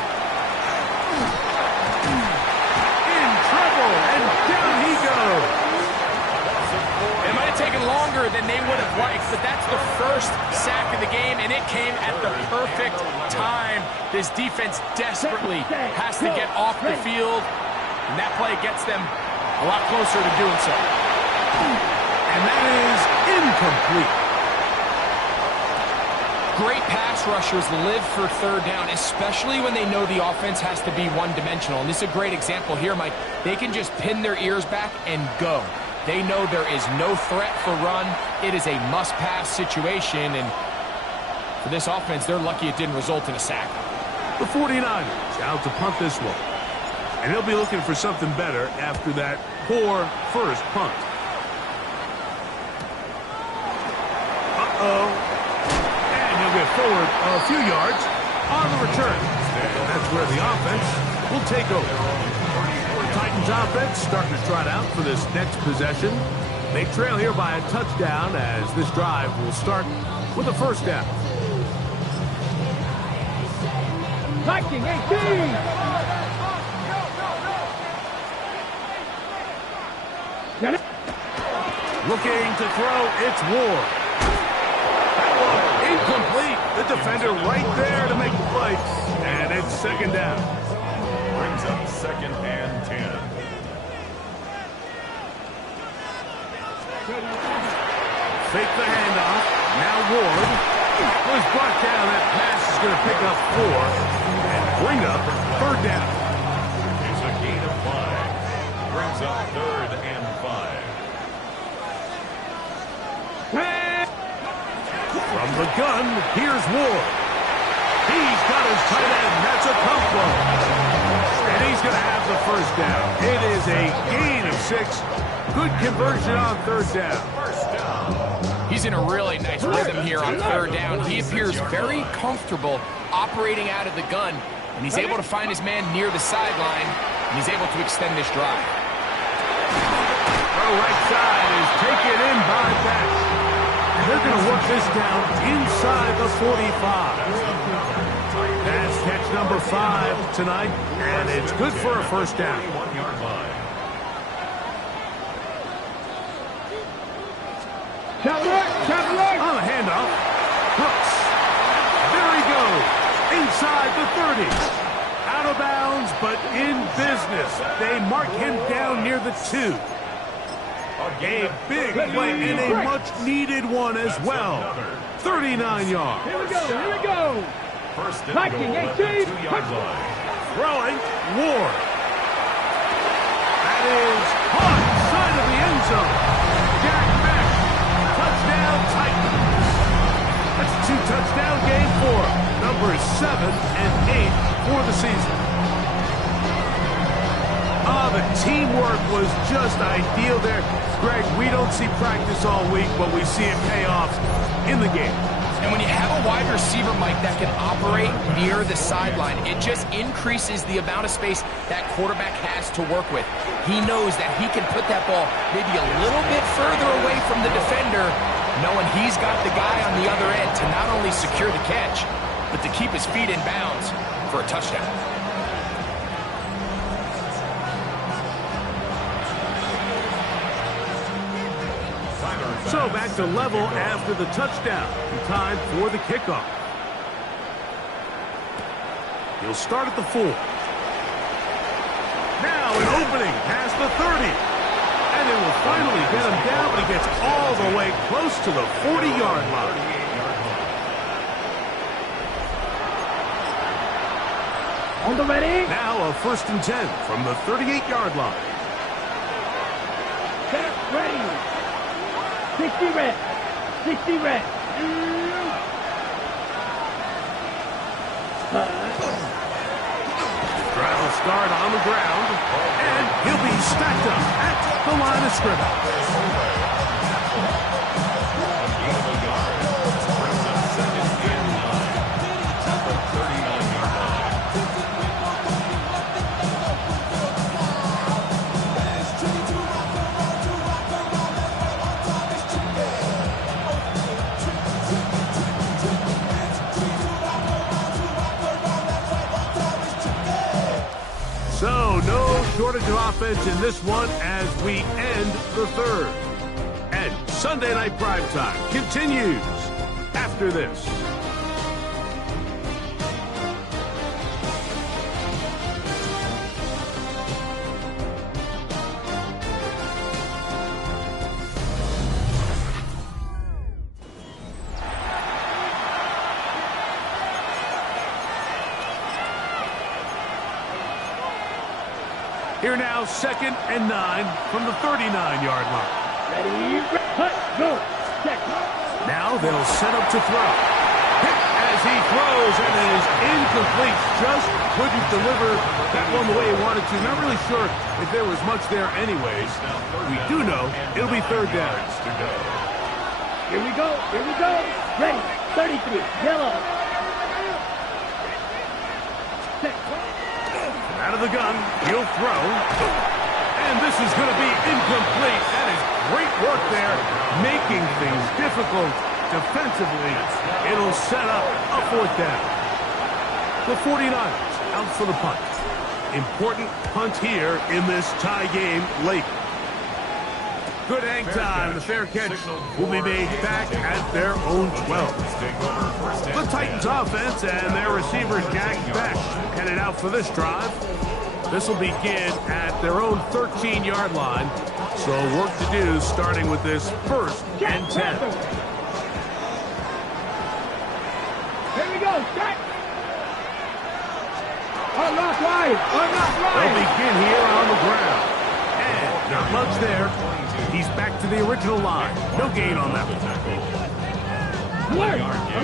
In trouble, and down he goes. It might have taken longer than they would have liked, but that's the first sack of the game, and it came at the perfect time. This defense desperately has to get off the field, and that play gets them a lot closer to doing so. And that is incomplete. Great pass rushers live for 3rd down, especially when they know the offense has to be one-dimensional. And this is a great example here, Mike. They can just pin their ears back and go. They know there is no threat for run. It is a must-pass situation, and for this offense, they're lucky it didn't result in a sack. The 49ers out to punt this one. And he'll be looking for something better after that poor first punt. Uh-oh. And he'll get forward a few yards on the return. And that's where the offense will take over. Titans offense starting to trot out for this next possession. They trail here by a touchdown as this drive will start with a 1st down. Viking 18. Looking to throw, it's Ward. That one incomplete. The defender right there to make the play. And it's 2nd down. Brings up 2nd and 10. Fake the handoff. Now Ward was brought down. That pass is going to pick up 4 and bring up 3rd down. It's a gain of 5. Brings up 3rd and 5. From the gun, here's Ward. He's got his tight end. That's a tough one. And he's going to have the 1st down. It is a gain of 6. Good conversion on 3rd down. He's in a really nice rhythm here on 3rd down. He appears very comfortable operating out of the gun, and he's able to find his man near the sideline, and he's able to extend this drive. The right side is taken in by Beck. And they're going to work this down inside the 45. Pass catch number 5 tonight, and it's good for a first down. 31-yard line. On the handoff, Brooks. There he goes, inside the 30. Out of bounds, but in business. They mark him down near the 2. A big play and a much-needed one as well. 39 yards. Here we go. First and Viking, goal at 18, the 2-yard line. Throwing, Ward. That is caught side of the end zone. Jack Beck. Touchdown Titans. That's a 2-touchdown game for numbers 7 and 8 for the season. The teamwork was just ideal there. Greg, we don't see practice all week, but we see it pay off in the game. And when you have a wide receiver, Mike, that can operate near the sideline, it just increases the amount of space that quarterback has to work with. He knows that he can put that ball maybe a little bit further away from the defender, knowing he's got the guy on the other end to not only secure the catch, but to keep his feet in bounds for a touchdown. So back to level after the touchdown. Time for the kickoff. He'll start at the 4. Now an opening past the 30. And they will finally get him down, but he gets all the way close to the 40-yard line. On the ready. Now a 1st and 10 from the 38-yard line. Set, ready. 60 red. 60 red. Drive will start on the ground, and he'll be stacked up at the line of scrimmage. So, no shortage of offense in this one as we end the 3rd. And Sunday Night Primetime continues after this. Here now, 2nd and 9 from the 39-yard line. Ready, hut, go. Check. Now they'll set up to throw. Hit as he throws, and it is incomplete. Just couldn't deliver that one the way he wanted to. Not really sure if there was much there anyways. We do know it'll be 3rd down. Here we go. Ready, 33, yellow. Check. Out of the gun, he'll throw. And this is going to be incomplete. That is great work there, making things difficult defensively. It'll set up a 4th down. The 49ers out for the punt. Important punt here in this tie game late. Good hang time. The fair catch will be made back at their own 12. The Titans offense and their receiver Jack Beck headed out for this drive. This will begin at their own 13-yard line. So work to do starting with this 1st and 10. Here we go, check. Unlock wide. They'll begin here on the ground. And not much there. He's back to the original line. No gain on that one.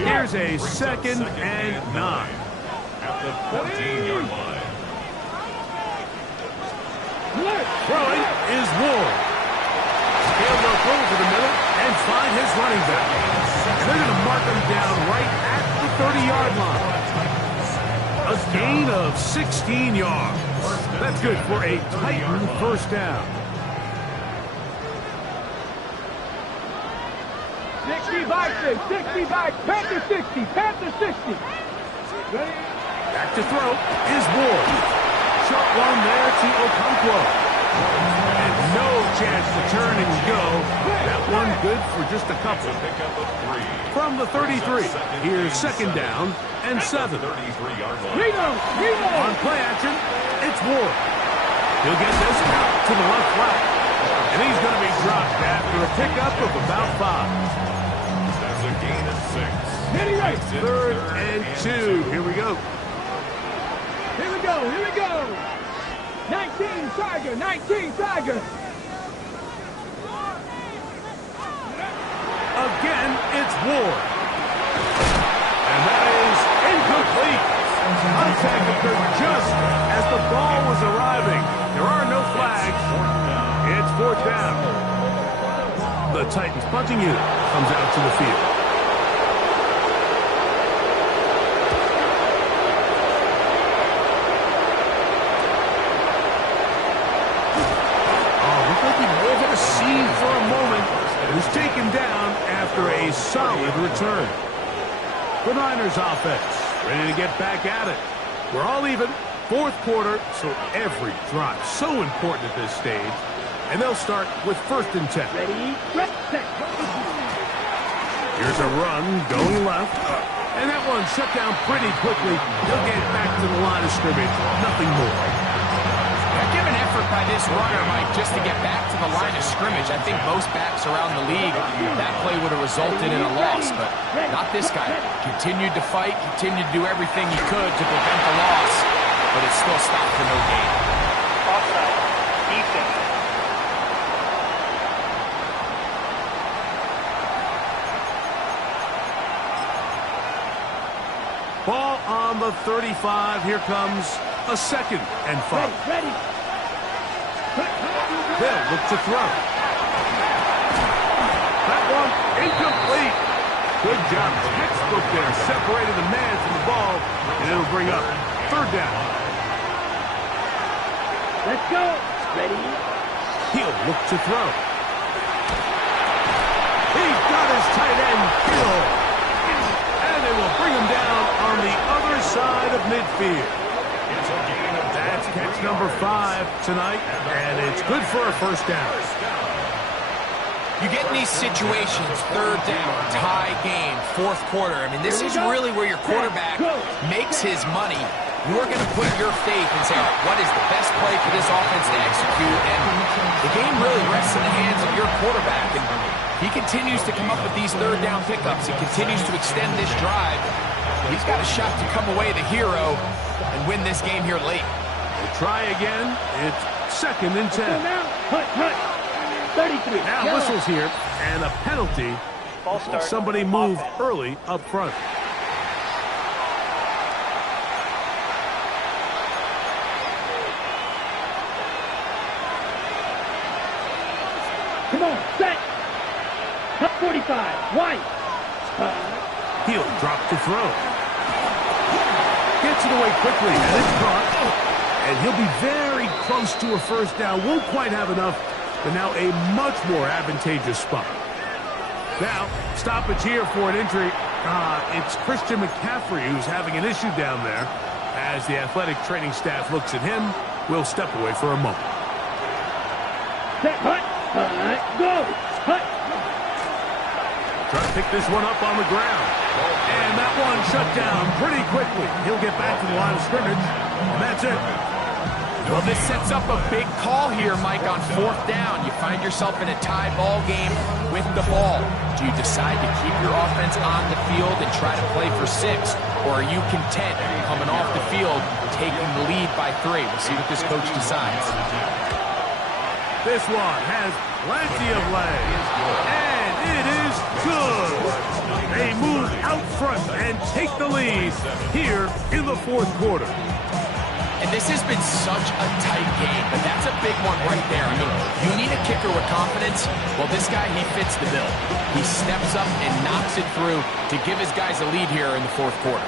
Here's a 2nd and 9. At the 14-yard line. Throwing is Ward. He'll look over the middle and find his running back. And they're going to mark him down right at the 30-yard line. A gain of 16 yards. That's good for a Titan 1st down. 60 back, Panther 60. Ready? Back to throw is Ward. Short one there to Okonkwo. And no chance to turn and go. That one good for just a couple. From the 33, here's second down and 7. On play action, it's Ward. He'll get this out to the left flat. And he's going to be dropped after a pickup of about 5. That's a gain of 6. Third and 2. Here we go. Here we go. 19 Tiger. Again, it's Ward. And that is incomplete. Contact occurred just as the ball was arriving. There are no flags. It's 4th down. The Titans punting unit comes out to the field. For a moment, was taken down after a solid return. The Niners offense ready to get back at it. We're all even. 4th quarter, so every drive so important at this stage. And they'll start with 1st and 10. Here's a run going left. And that one shut down pretty quickly. They'll get back to the line of scrimmage. Nothing more. Give an effort by this runner, Mike, just to get back to the line of scrimmage. I think most backs around the league, that play would have resulted in a loss, but not this guy. Continued to fight, continued to do everything he could to prevent the loss, but it still stopped for no gain. Offside. Defense. Ball on the 35. Here comes a 2nd and 5. Ready. They'll look to throw. That one incomplete. Good job. Textbook there. Separated the man from the ball, and it'll bring up 3rd down. Let's go. Ready. He'll look to throw. He's got his tight end killed. And they will bring him down on the other side of midfield. That's catch number 5 tonight, and it's good for a 1st down. You get in these situations, 3rd down, tie game, 4th quarter. I mean, this is really where your quarterback makes his money. You are going to put your faith and say, all right, what is the best play for this offense to execute? And the game really rests in the hands of your quarterback. And he continues to come up with these 3rd down pickups. He continues to extend this drive. He's got a shot to come away the hero and win this game here late. We'll try again. It's 2nd and 10. Hut. 33. Now whistles here, and a penalty. Somebody moved early up front. Come on, set. 45. White. He'll drop to throw. Gets it away quickly, and it's caught. And he'll be very close to a 1st down. Won't quite have enough, but now a much more advantageous spot. Now, stoppage here for an injury. It's Christian McCaffrey who's having an issue down there. As the athletic training staff looks at him, we'll step away for a moment. Set, hut, go, hut. Try to pick this one up on the ground. And that one shut down pretty quickly. He'll get back to the line of scrimmage, and that's it. Well, this sets up a big call here, Mike, on 4th down. You find yourself in a tie ball game with the ball. Do you decide to keep your offense on the field and try to play for 6? Or are you content coming off the field, taking the lead by 3? We'll see what this coach decides. This one has plenty of legs. And it is good. They move out front and take the lead here in the 4th quarter. And this has been such a tight game, but that's a big one right there. I mean, you need a kicker with confidence. Well, this guy, he fits the bill. He steps up and knocks it through to give his guys a lead here in the 4th quarter.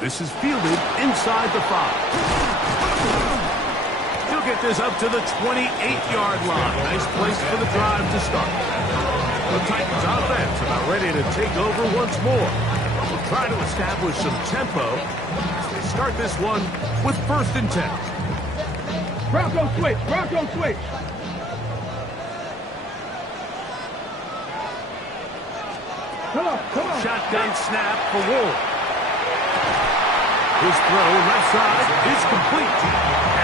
This is fielded inside the 5. He'll get this up to the 28-yard line. Nice place for the drive to start. The Titans offense about ready to take over once more. will try to establish some tempo. They start this one with 1st and 10. Bronco switch. Bronco switch. Come on. Come on. Shotgun snap for Ward. His throw left side is complete.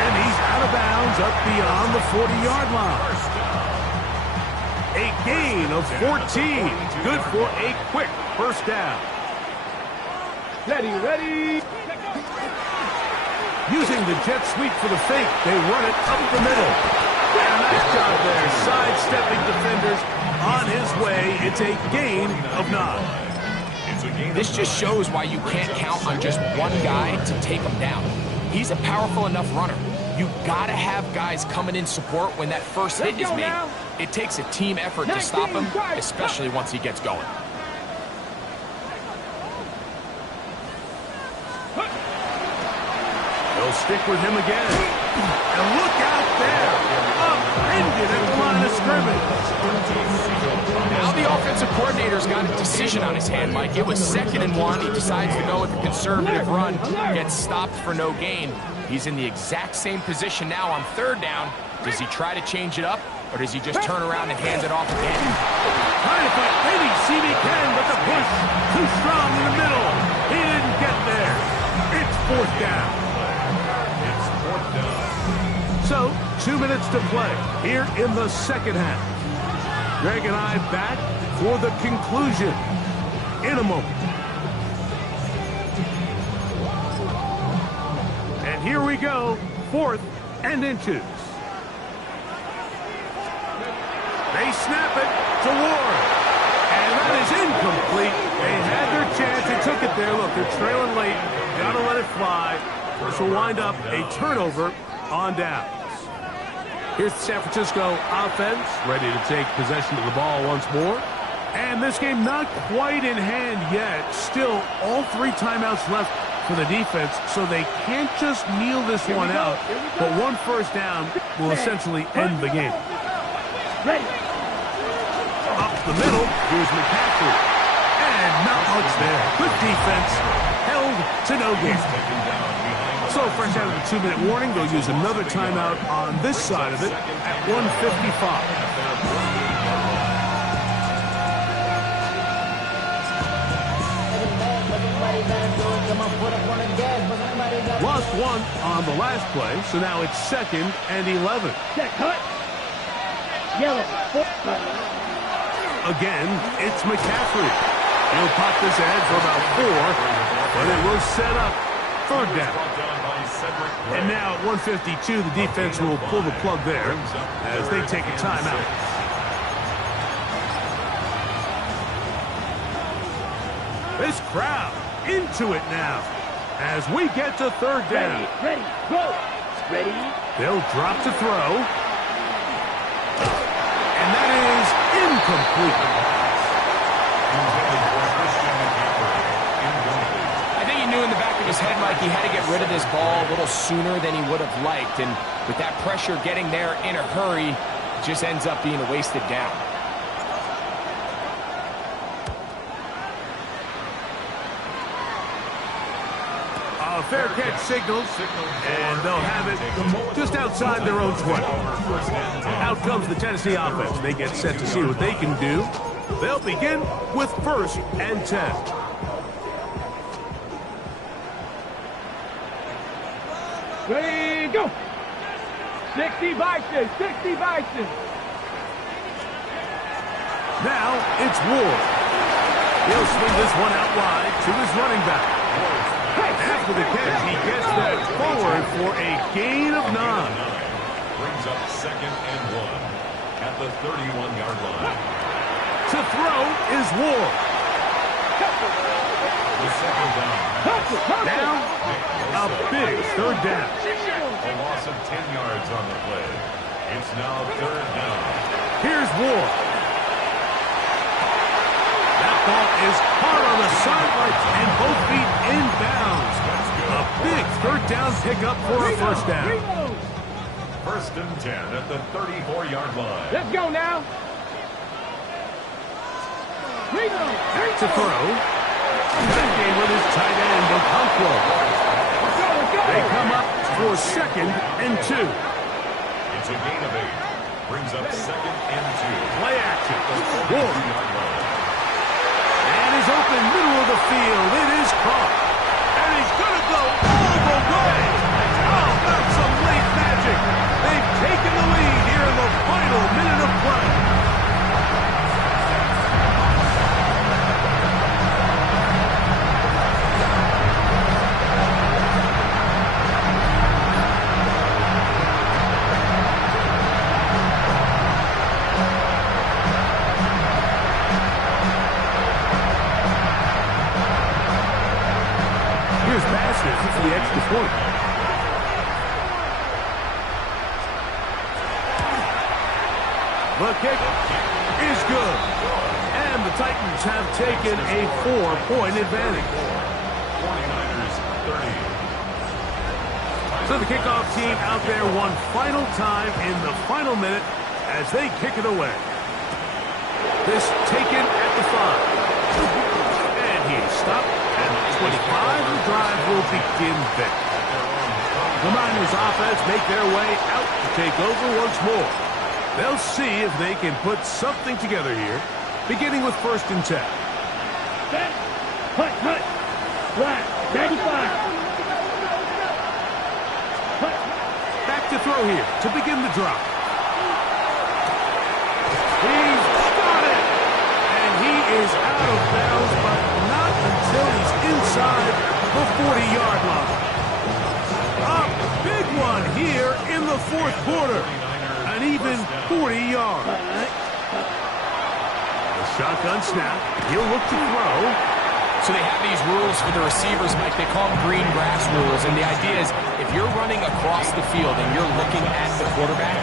And he's out of bounds up beyond the 40-yard line. A gain of 14. Good for a quick 1st down. Ready. Using the jet sweep for the fake, they run it up the middle. And nice job there, sidestepping defenders on his way. It's a gain of 9. This just shows why you can't count on just one guy to take him down. He's a powerful enough runner. You gotta have guys coming in support when that first hit is made. It takes a team effort to stop him, especially once he gets going. They'll stick with him again. And look out there. Upended at the line of scrimmage. Now the offensive coordinator's got a decision on his hand, Mike. It was 2nd and 1. He decides to go with a conservative run, gets stopped for no gain. He's in the exact same position now on 3rd down. Does he try to change it up, or does he just turn around and hand it off again? Trying to find maybe see he can, but the push too strong in the middle. He didn't get there. It's 4th down. So, 2 minutes to play here in the 2nd half. Greg and I back for the conclusion in a moment. And here we go, 4th and inches. They snap it to Ward. And that is incomplete. They had their chance. They took it there. Look, they're trailing late. Got to let it fly. This will wind up a turnover on downs. Here's the San Francisco offense, ready to take possession of the ball once more. And this game not quite in hand yet. Still, all 3 timeouts left for the defense, so they can't just kneel this one out. But 1 first down will essentially end the game. Ready. Up the middle, here's McCaffrey. And not much there. Good defense, held to no gain. So fresh out of the 2-minute warning, they'll use another timeout on this side of it at 1:55. Lost 1 on the last play, so now it's 2nd and 11. Check, cut. Yellow. Again, it's McCaffrey. He'll pop this ahead for about 4, but it will set up 3rd down. And now at 1:52, the defense will pull the plug there as they take a timeout. This crowd into it now as we get to 3rd down. Ready, go. Ready. They'll drop to throw. And that is incomplete. I think he knew in the back of his head, Mike, he had to get rid of this ball a little sooner than he would have liked. And with that pressure getting there in a hurry, it just ends up being a wasted down. Fair catch signals, and they'll have it just outside their own 20. Out comes the Tennessee offense. They get set to see what they can do. They'll begin with 1st and 10. Ready, go. 60 Bison, 60 Bison. Now it's Ward. He'll swing this one out wide to his running back. After the catch, he gets that forward for a gain of 9. Brings up 2nd and 1 at the 31-yard line. To throw is Ward. The 2nd down. Down, a big 3rd down. A loss of 10 yards on the play. It's now 3rd down. Here's Ward. That ball is hard on the sidelines and both feet inbounds. A big 3rd down pickup for a 1st down. 1st and 10 at the 34-yard line. Let's go now. Back to throw. Connecting with his tight end, Okonkwo. They come up for 2nd and 2. It's a gain of 8. Brings up 2nd and 2. Play action. Ward. And is open middle of the field. It is caught. And he's going to go all the way. Oh, that's some late magic. They've taken the lead here in the final minute of play. Here's Bassett for the extra point. The kick is good. And the Titans have taken a 4-point advantage. 49ers 30. So the kickoff team out there one final time in the final minute as they kick it away. This taken at the 5. And he is stopped. And the 25, the drive will begin there. The Niners offense make their way out to take over once more. They'll see if they can put something together here, beginning with 1st and 10. Set. Hut. Flat. 95. Hut. Back to throw here to begin the drop. He's got it! And he is out of bounds, but not until he's inside the 40-yard line. A big one here in the 4th quarter. An even 40 yards. The shotgun snap. He'll look to throw. So they have these rules for the receivers, Mike. They call them green grass rules. And the idea is if you're running across the field and you're looking at the quarterback,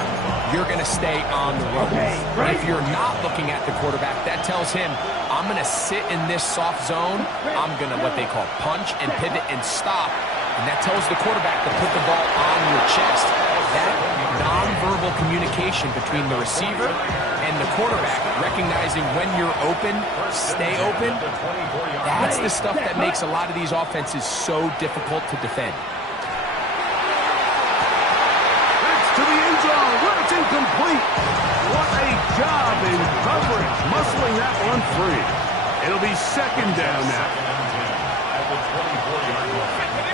you're going to stay on the run. But if you're not looking at the quarterback, that tells him, I'm going to sit in this soft zone. I'm going to what they call punch and pivot and stop. And that tells the quarterback to put the ball on your chest. That nonverbal communication between the receiver and the quarterback, recognizing when you're open, stay open, that's the stuff that makes a lot of these offenses so difficult to defend. That's to the end zone where it's incomplete. What a job in coverage, muscling that one free. It'll be 2nd down now. At the 24-yard line.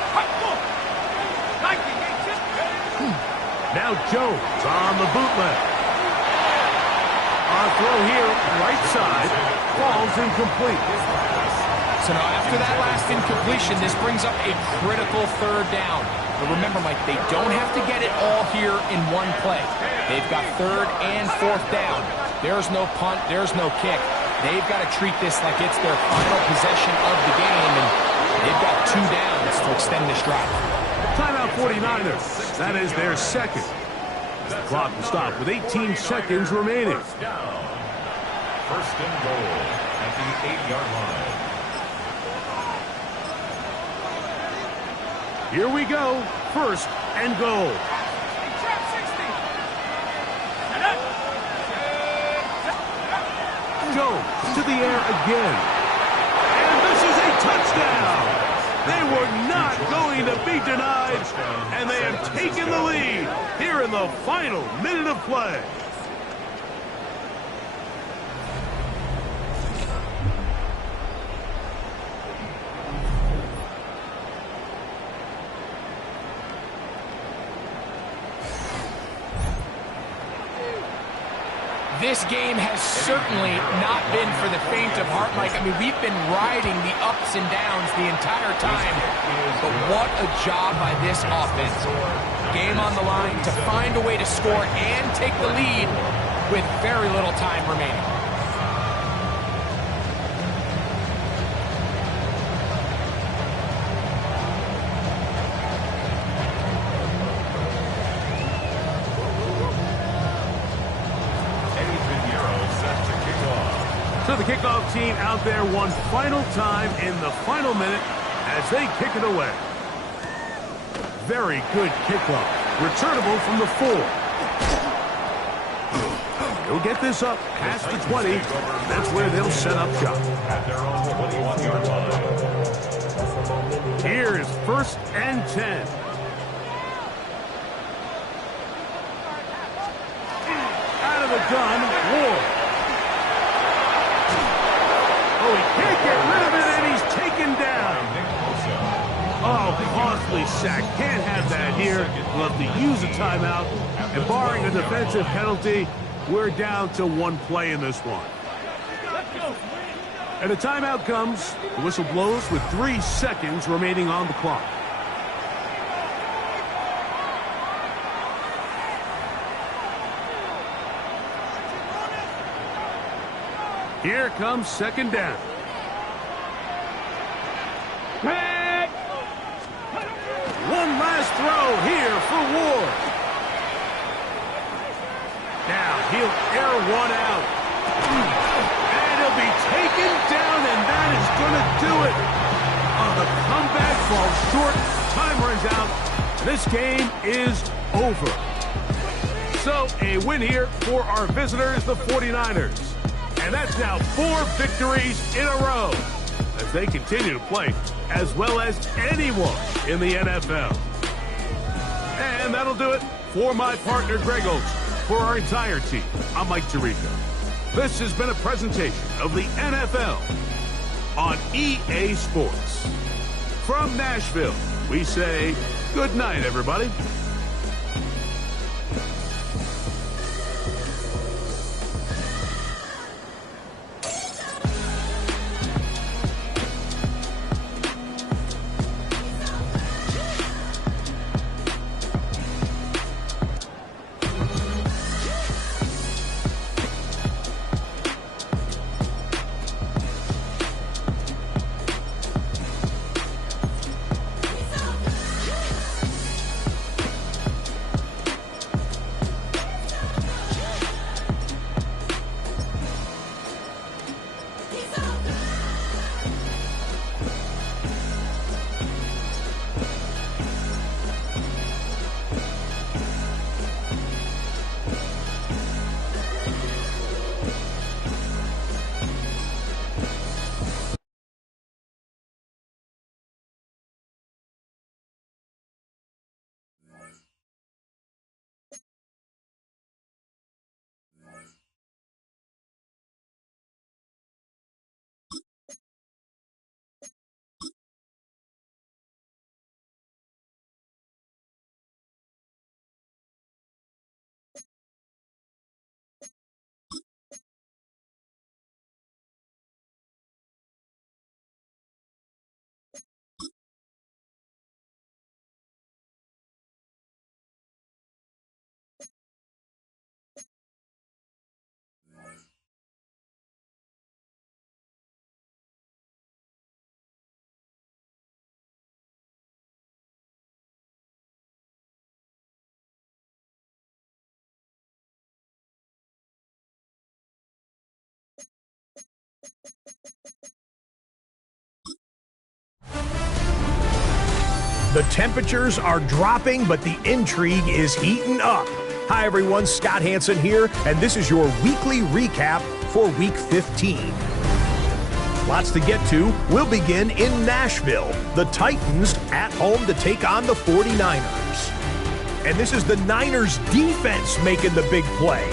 Now Jones on the bootleg. Our throw here, right side, falls incomplete. So now after that last incompletion, this brings up a critical 3rd down. But remember, Mike, they don't have to get it all here in one play. They've got 3rd and 4th down. There's no punt, there's no kick. They've got to treat this like it's their final possession of the game, and they've got 2 downs to extend this drive. Timeout 49ers. That is their 2nd. The clock will stop with 18 seconds remaining. 1st and goal at the 8-yard line. Here we go. 1st and goal. Jones to the air again. And this is a touchdown. They were not going to be denied, and they have taken the lead here in the final minute of play. This game has certainly not been for the faint of heart, Mike. I mean, we've been riding the ups and downs the entire time. But what a job by this offense. Game on the line to find a way to score and take the lead with very little time remaining. So the kickoff team out there one final time in the final minute as they kick it away. Very good kickoff. Returnable from the 4. He'll get this up past the 20. That's where they'll set up shop. At their own 21-yard line. Here is 1st and 10. Out of the gun, Ward. Oh, he can't get rid of it, and he's taken down. Oh, costly sack. Can't have that here. We'll have to use a timeout. And barring a defensive penalty, we're down to one play in this one. And a timeout comes. The whistle blows with 3 seconds remaining on the clock. Here comes 2nd down. One last throw here for Ward. Now he'll air one out. And he'll be taken down, and that is going to do it. The comeback falls short. Time runs out. This game is over. So a win here for our visitors, the 49ers. And that's now 4 victories in a row as they continue to play as well as anyone in the NFL. And that'll do it for my partner, Greg Olson. For our entire team, I'm Mike Tirico. This has been a presentation of the NFL on EA Sports. From Nashville, we say good night, everybody. The temperatures are dropping, but the intrigue is heating up. Hi, everyone. Scott Hansen here, and this is your weekly recap for Week 15. Lots to get to. We'll begin in Nashville. The Titans at home to take on the 49ers. And this is the Niners defense making the big play.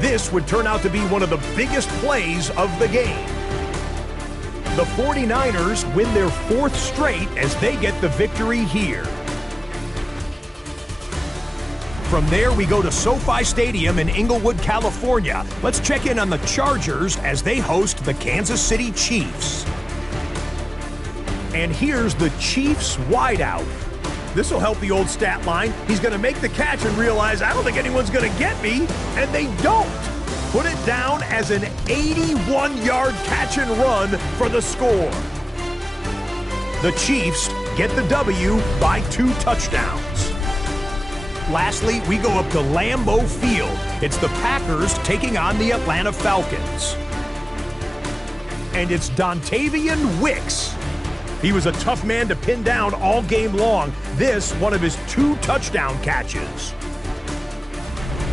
This would turn out to be one of the biggest plays of the game. The 49ers win their 4th straight as they get the victory here. From there, we go to SoFi Stadium in Inglewood, California. Let's check in on the Chargers as they host the Kansas City Chiefs. And here's the Chiefs wideout. This will help the old stat line. He's going to make the catch and realize, I don't think anyone's going to get me, and they don't. Put it down as an 81-yard catch and run for the score. The Chiefs get the W by 2 touchdowns. Lastly, we go up to Lambeau Field. It's the Packers taking on the Atlanta Falcons. And it's Dontavian Wicks. He was a tough man to pin down all game long. This, one of his 2 touchdown catches.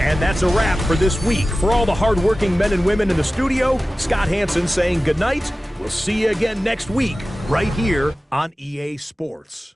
And that's a wrap for this week. For all the hardworking men and women in the studio, Scott Hansen saying goodnight. We'll see you again next week, right here on EA Sports.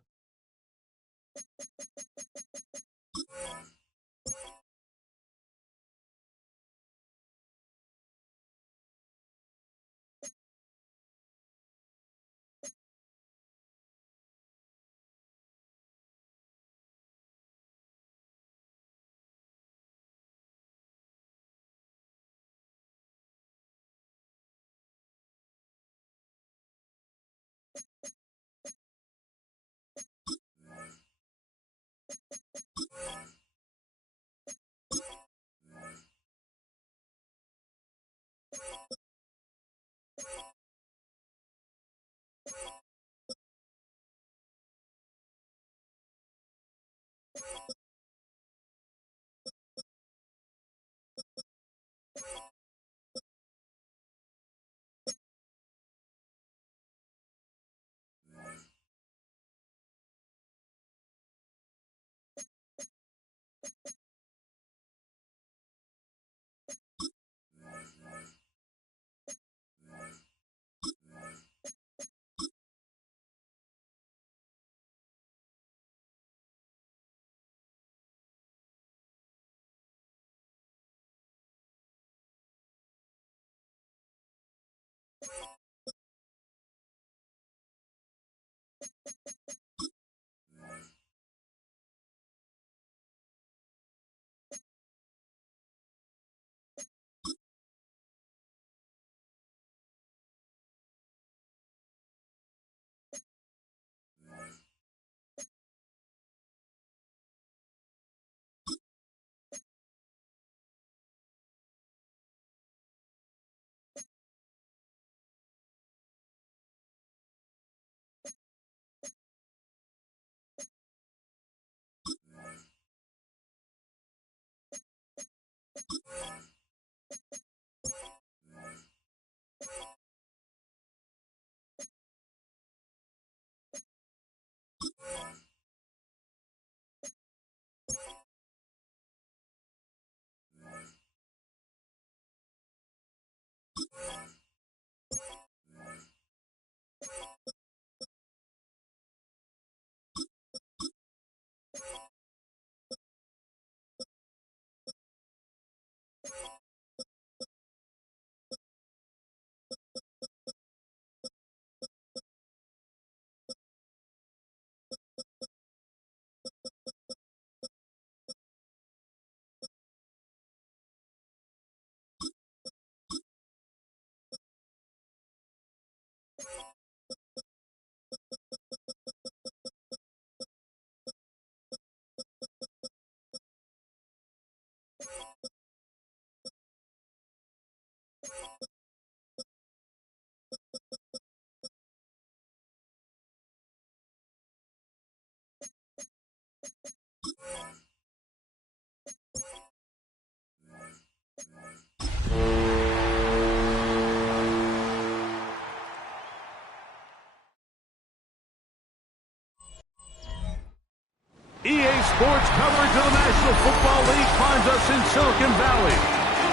EA Sports coverage of the National Football League finds us in Silicon Valley.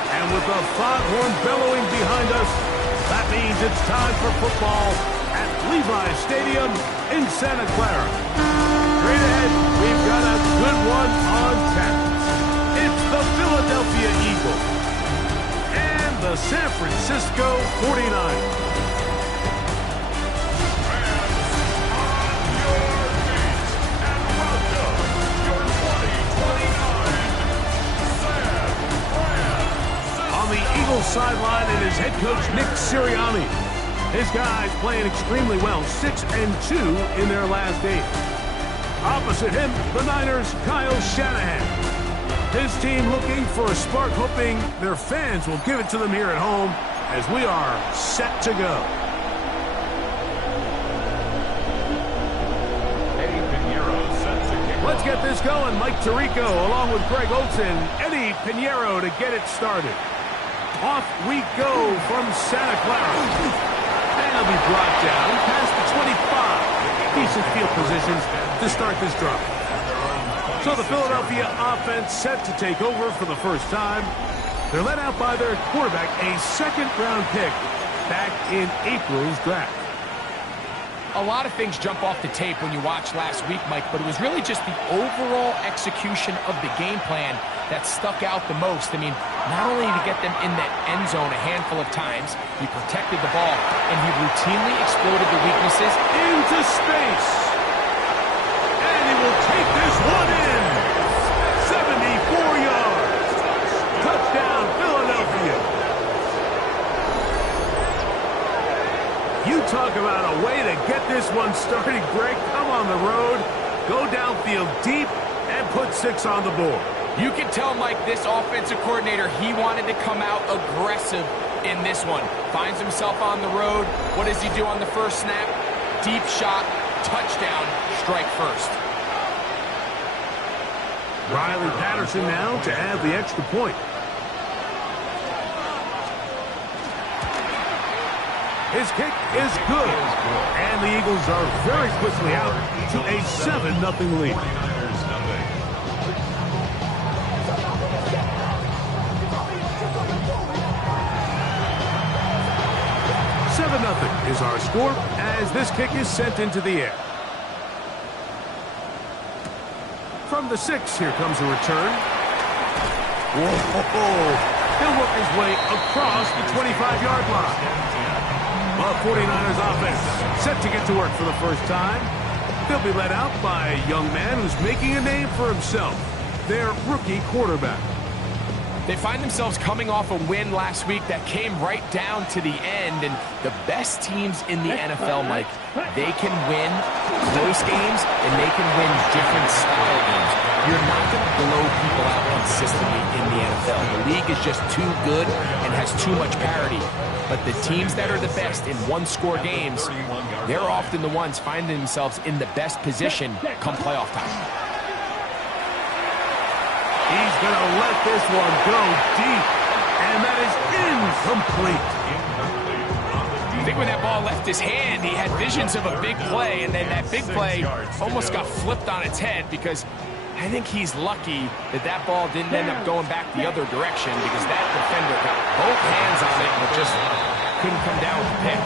And with the foghorn bellowing behind us, that means it's time for football at Levi's Stadium in Santa Clara. Straight ahead, we've got a good one on tap. It's the Philadelphia Eagles and the San Francisco 49ers. Sideline and his head coach Nick Sirianni. His guys playing extremely well, 6-2 in their last 8. Opposite him, the Niners' Kyle Shanahan. His team looking for a spark, hoping their fans will give it to them here at home as we are set to go. Let's get this going. Mike Tirico along with Greg Olsen, Eddie Pinheiro to get it started. Off we go from Santa Clara. And he'll be brought down past the 25. Decent field positions to start this drive. So the Philadelphia offense set to take over for the first time. They're led out by their quarterback, a second-round pick back in April's draft. A lot of things jump off the tape when you watch last week, Mike, but it was really just the overall execution of the game plan that stuck out the most. I mean, not only to get them in the end zone a handful of times, he protected the ball, and he routinely exploited the weaknesses into space. And he will take this one in. 74 yards. Touchdown, Philadelphia. You talk about a way to get this one started, Greg. Come on the road, go downfield deep, and put 6 on the board. You can tell, Mike, this offensive coordinator, he wanted to come out aggressive in this one. Finds himself on the road. What does he do on the first snap? Deep shot, touchdown, strike first. Riley Patterson now to add the extra point. His kick is good. And the Eagles are very quickly out to a 7-0 lead. Is our score as this kick is sent into the air. From the 6, here comes a return. Whoa! He'll work his way across the 25-yard line. The 49ers offense set to get to work for the first time. They'll be led out by a young man who's making a name for himself, their rookie quarterback. They find themselves coming off a win last week that came right down to the end, and the best teams in the NFL, Mike, they can win close games, and they can win different style games. You're not going to blow people out consistently in the NFL. The league is just too good and has too much parity. But the teams that are the best in one-score games, they're often the ones finding themselves in the best position come playoff time. He's going to let this one go deep, and that is incomplete. I think when that ball left his hand, he had visions of a big play, and then that big play almost got flipped on its head because I think he's lucky that that ball didn't end up going back the other direction because that defender got both hands on it but just couldn't come down with the pick.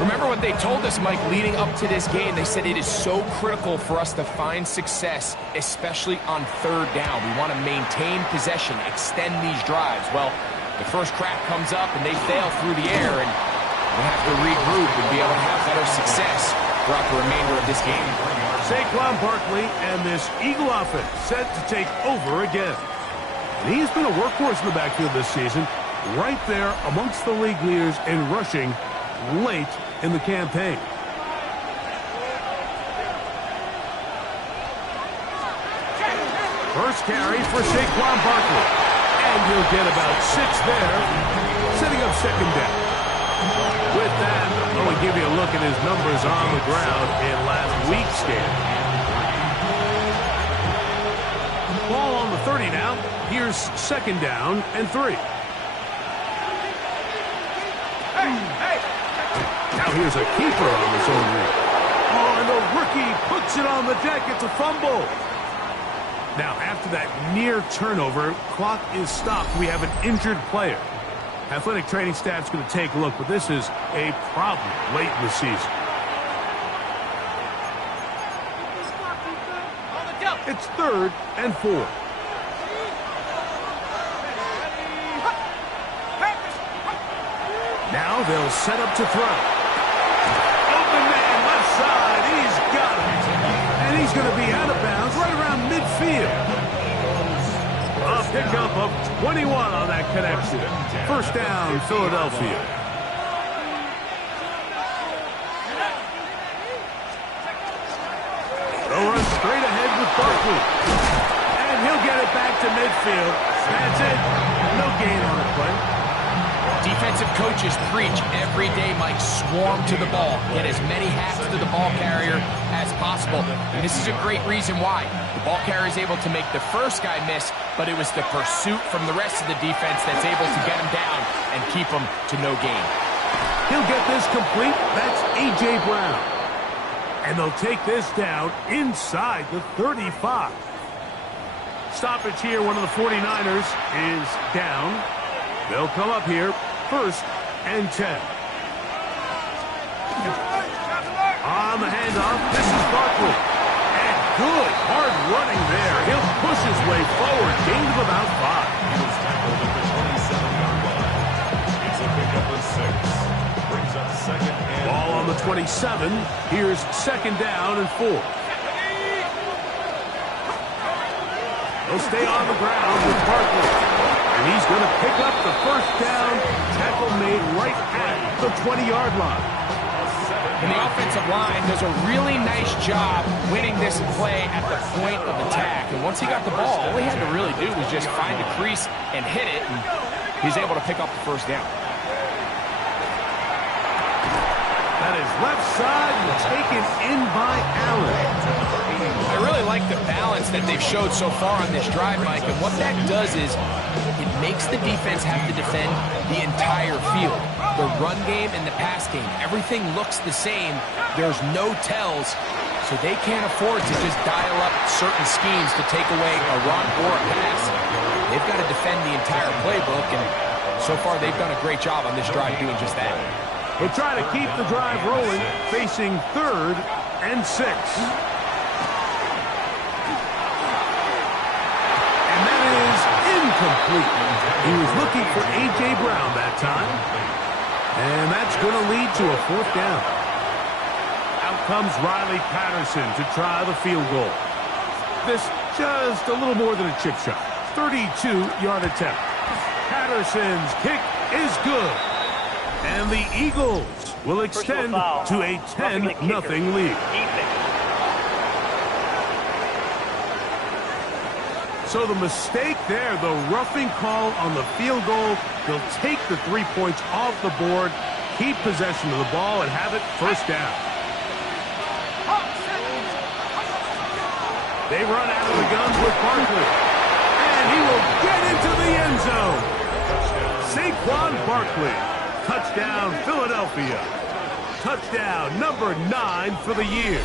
Remember what they told us, Mike, leading up to this game. They said it is so critical for us to find success, especially on third down. We want to maintain possession, extend these drives. Well, the first crack comes up and they fail through the air, and we have to regroup and be able to have better success throughout the remainder of this game. Saquon Barkley and this Eagle offense set to take over again. And he's been a workhorse in the backfield this season, right there amongst the league leaders in rushing late in the campaign. First carry for Saquon Barkley. And he'll get about 6 there, setting up second down. With that, I'm going to give you a look at his numbers on the ground in last week's game. Ball on the 30 now. Here's second down and 3. Now here's a keeper on his own route. Oh, and the rookie puts it on the deck. It's a fumble. Now, after that near turnover, clock is stopped. We have an injured player. Athletic training staff's going to take a look, but this is a problem late in the season. It's 3rd and 4. Now they'll set up to throw. Open man, left side. He's got it. And he's going to be out of bounds right around midfield. A pickup of 21 on that connection. First down, Philadelphia. They'll run straight ahead with Barkley. And he'll get it back to midfield. That's it. No gain on the play. Defensive coaches preach every day, Mike, swarm to the ball. Get as many hats to the ball carrier as possible. And this is a great reason why. The ball carrier is able to make the first guy miss, but it was the pursuit from the rest of the defense that's able to get him down and keep him to no gain. He'll get this complete. That's A.J. Brown. And they'll take this down inside the 35. Stoppage here. One of the 49ers is down. They'll come up here. 1st and 10. On the handoff, this is Barkley. And good hard running there. He'll push his way forward. Gain of about 5. He was tackled at the 27-yard line. It's a pickup of 6. Brings up 2nd and Ball on the 27. Here's 2nd down and 4. He'll stay on the ground with Barkley. And he's going to pick up the 1st down. Tackle made right at the 20-yard line. And the offensive line does a really nice job winning this play at the point of attack. And once he got the ball, all he had to really do was just find the crease and hit it. And he's able to pick up the 1st down. That is left side and taken in by Allen. I really like the balance that they've showed so far on this drive, Mike. And what that does is it makes the defense have to defend the entire field. The run game and the pass game, everything looks the same. There's no tells, so they can't afford to just dial up certain schemes to take away a run or a pass. They've got to defend the entire playbook, and so far they've done a great job on this drive doing just that. We'll try to keep the drive rolling, facing 3rd and 6. And that is incomplete. He was looking for A.J. Brown that time. And that's going to lead to a 4th down. Out comes Riley Patterson to try the field goal. This just a little more than a chip shot. 32-yard attempt. Patterson's kick is good. And the Eagles will extend to a 10-0 lead. So the mistake there, the roughing call on the field goal, they'll take the 3 points off the board, keep possession of the ball, and have it 1st down. They run out of the guns with Barkley. And he will get into the end zone. Saquon Barkley. Touchdown, Philadelphia. Touchdown, number 9 for the year.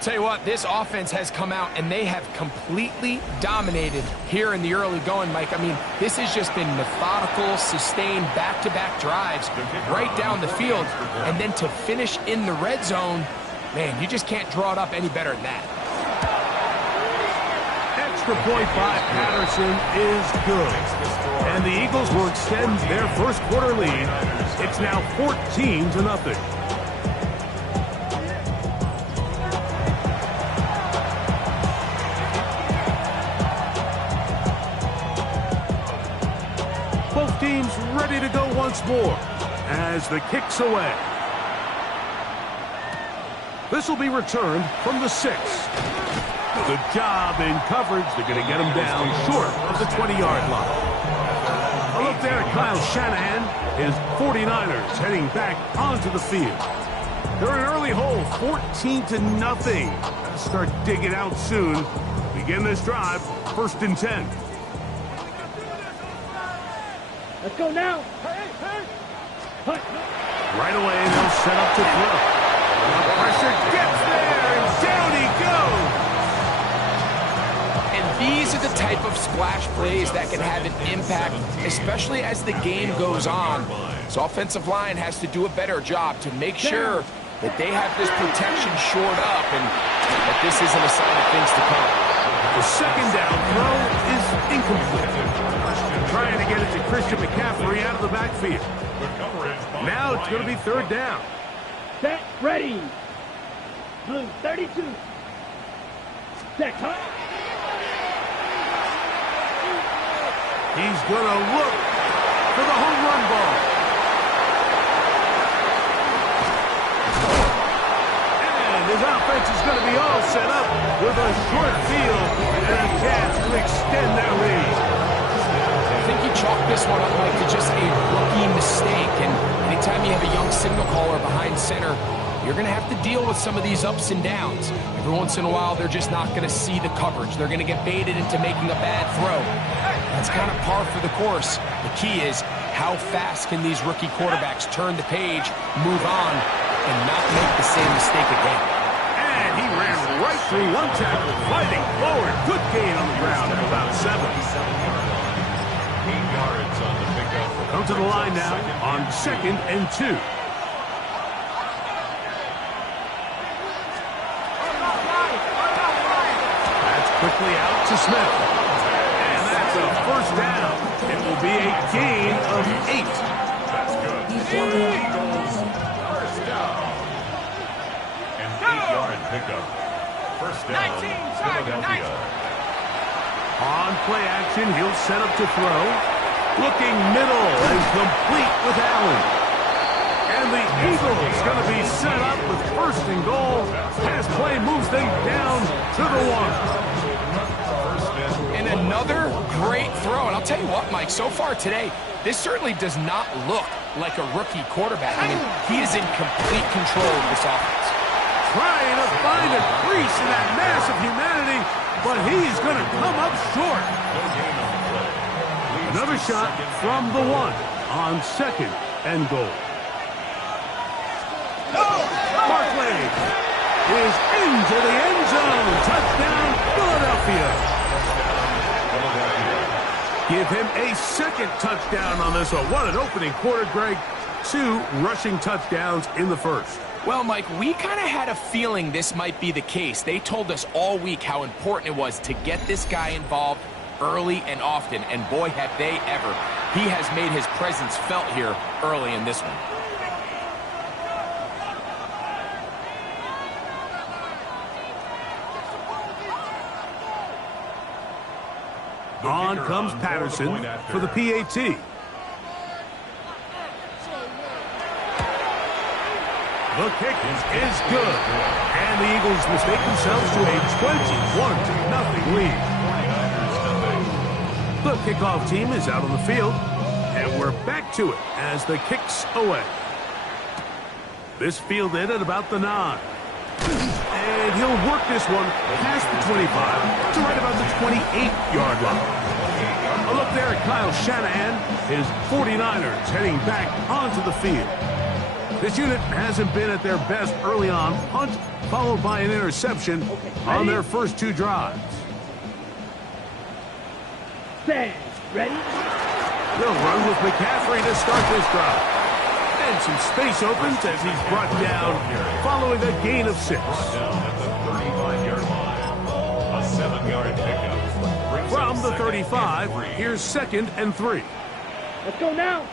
Tell you what, this offense has come out and they have completely dominated here in the early going, Mike. I mean, this has just been methodical, sustained, back-to-back drives right down the field. And then to finish in the red zone, man, you just can't draw it up any better than that. Extra point by Patterson is good. And the Eagles will extend their 1st quarter lead. It's now 14-0. Both teams ready to go once more as the kick's away. This will be returned from the 6. Good job in coverage. They're going to get him down short of the 20-yard line. A look there at Kyle Shanahan. His 49ers heading back onto the field. They're in an early hole, 14-0. Gotta start digging out soon. Begin this drive, 1st and 10. Let's go now. Right away, they'll set up to throw. The pressure gets there, and down he goes. And these are the type of splash plays that can have an impact, especially as the game goes on. So offensive line has to do a better job to make sure that they have this protection shored up and that this isn't a sign of things to come. The 2nd down throw is incomplete. Trying to get it to Christian McCaffrey out of the backfield. Now it's going to be 3rd down. Set, ready. Blue, 32. Set, cut. He's going to look for the home run ball. And his offense is going to be all set up with a short field and a chance to extend their lead. I think you chalk this one up, Mike, to just a rookie mistake. And anytime you have a young signal caller behind center, you're going to have to deal with some of these ups and downs. Every once in a while, they're just not going to see the coverage. They're going to get baited into making a bad throw. That's kind of par for the course. The key is how fast can these rookie quarterbacks turn the page, move on, and not make the same mistake again. And he ran right through one tackle, fighting forward. Good gain on the ground of about 7. 8 yards on the pickup. Come to the line now on 2nd and 2. That's quickly out to Smith. And that's a first down. It will be a gain of 8. That's good. For the Eagles, first down. An 8-yard pickup. First down, Philadelphia. On play action, he'll set up to throw. Looking middle and complete with Allen. And the Eagles going to be set up with 1st and goal. Pass play moves them down to the 1. And another great throw. And I'll tell you what, Mike, so far today, this certainly does not look like a rookie quarterback. I mean, he is in complete control of this offense. Trying to find a crease in that mass of humanity, but he's going to come up short. No gain on the play. Another shot from the 1 on 2nd and goal. Barkley is into the end zone. Touchdown, Philadelphia. Give him a 2nd touchdown on this one. What an opening quarter, Greg. 2 rushing touchdowns in the 1st. Well, Mike, we kind of had a feeling this might be the case. They told us all week how important it was to get this guy involved early and often, and boy, have they ever. He has made his presence felt here early in this one. On comes Patterson for the PAT. The kick is good. And the Eagles mistake themselves to a 21-0 lead. The kickoff team is out on the field. And we're back to it as the kick's away. This fielded at about the 9. And he'll work this one past the 25 to right about the 28-yard line. A look there at Kyle Shanahan. His 49ers heading back onto the field. This unit hasn't been at their best early on. Punt followed by an interception on their first 2 drives. Stand. Ready? They'll run with McCaffrey to start this drive. And some space opens as he's brought down following a gain of 6. Down at the 35-yard line. A 7-yard pickup. From the 35, here's 2nd and 3. Let's go now.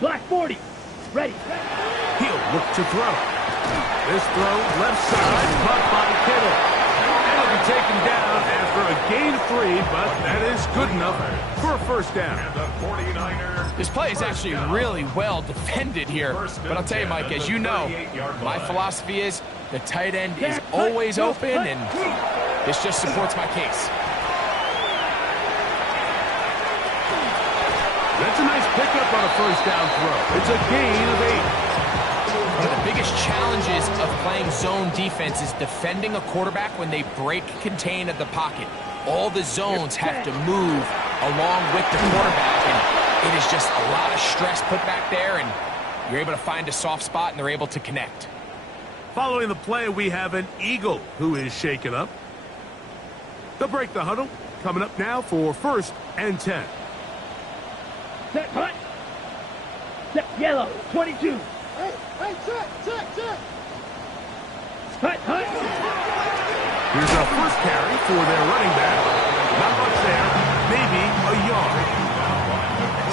Black 40. Ready. He'll look to throw. This throw left side, caught by Kittle. And he'll be taken down after a gain of 3, but that is good enough for a first down. And the 49er. This play is actually really well defended here. But I'll tell you, Mike, as you know, my philosophy is the tight end is always open, and this just supports my case. That's a nice pickup on a first down throw. It's a gain of 8. One of the biggest challenges of playing zone defense is defending a quarterback when they break contain of the pocket. All the zones have to move along with the quarterback, and it is just a lot of stress put back there, and you're able to find a soft spot, and they're able to connect. Following the play, we have an Eagle who is shaken up. They'll break the huddle. Coming up now for 1st and 10. Set. Hut. Set. Yellow. 22. Hey, check. Hut. Here's our first carry for their running back. Not much there. Maybe a yard.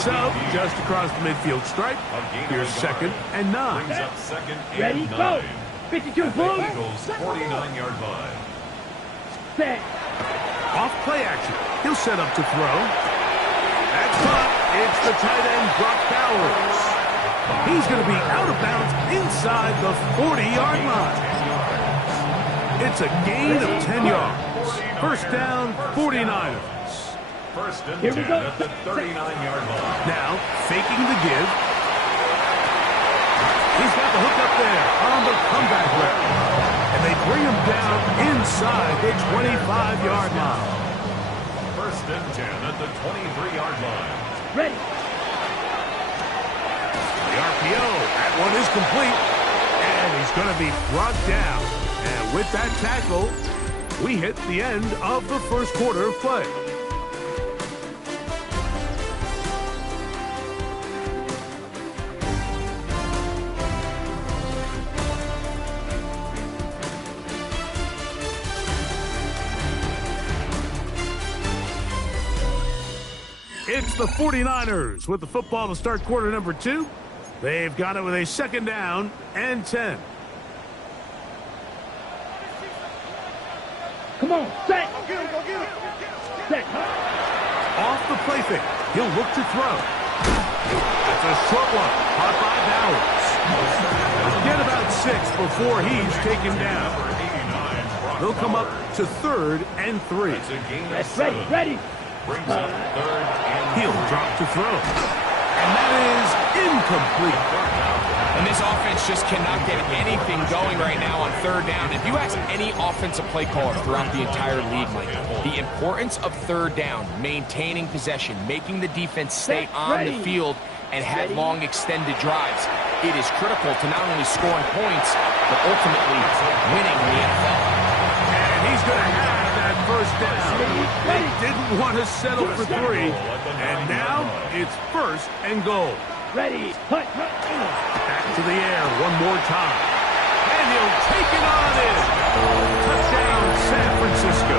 So, just across the midfield stripe, here's 2nd and 9. Brings up 2nd and Ready. 9. Go. 52. Blue. Eagles 49-yard line. Set. Off play action. He'll set up to throw. That's caught. It's the tight end, Brock Bowers. He's going to be out of bounds inside the 40-yard line. It's a gain of 10 yards. First down, 49ers. First and Here we 10 go. at the 39-yard line. Now, faking the give. He's got the hook up there on the comeback route. And they bring him down inside the 25-yard line. First and 10 at the 23-yard line. Ready. The RPO, that one is complete. And he's going to be brought down. And with that tackle, we hit the end of the first quarter of play. It's the 49ers with the football to start quarter number 2. They've got it with a second down and 10. Come on, set. Set. Off the play fake. He'll look to throw. That's a short one. Caught by Bowers. Get about 6 before he's taken down. They'll come up to 3rd and 3. That's ready. Brings up 3rd and He'll drop to throw. And that is incomplete. And this offense just cannot get anything going right now on 3rd down. If you ask any offensive play caller throughout the entire league, Mike, the importance of 3rd down, maintaining possession, making the defense stay on the field, and have long extended drives, it is critical to not only scoring points, but ultimately winning in the NFL. And he's going to have that first down. They didn't want to settle for 3. And now it's 1st and goal. Ready. Hut. Back to the air one more time. And he'll take it on in. Touchdown, San Francisco.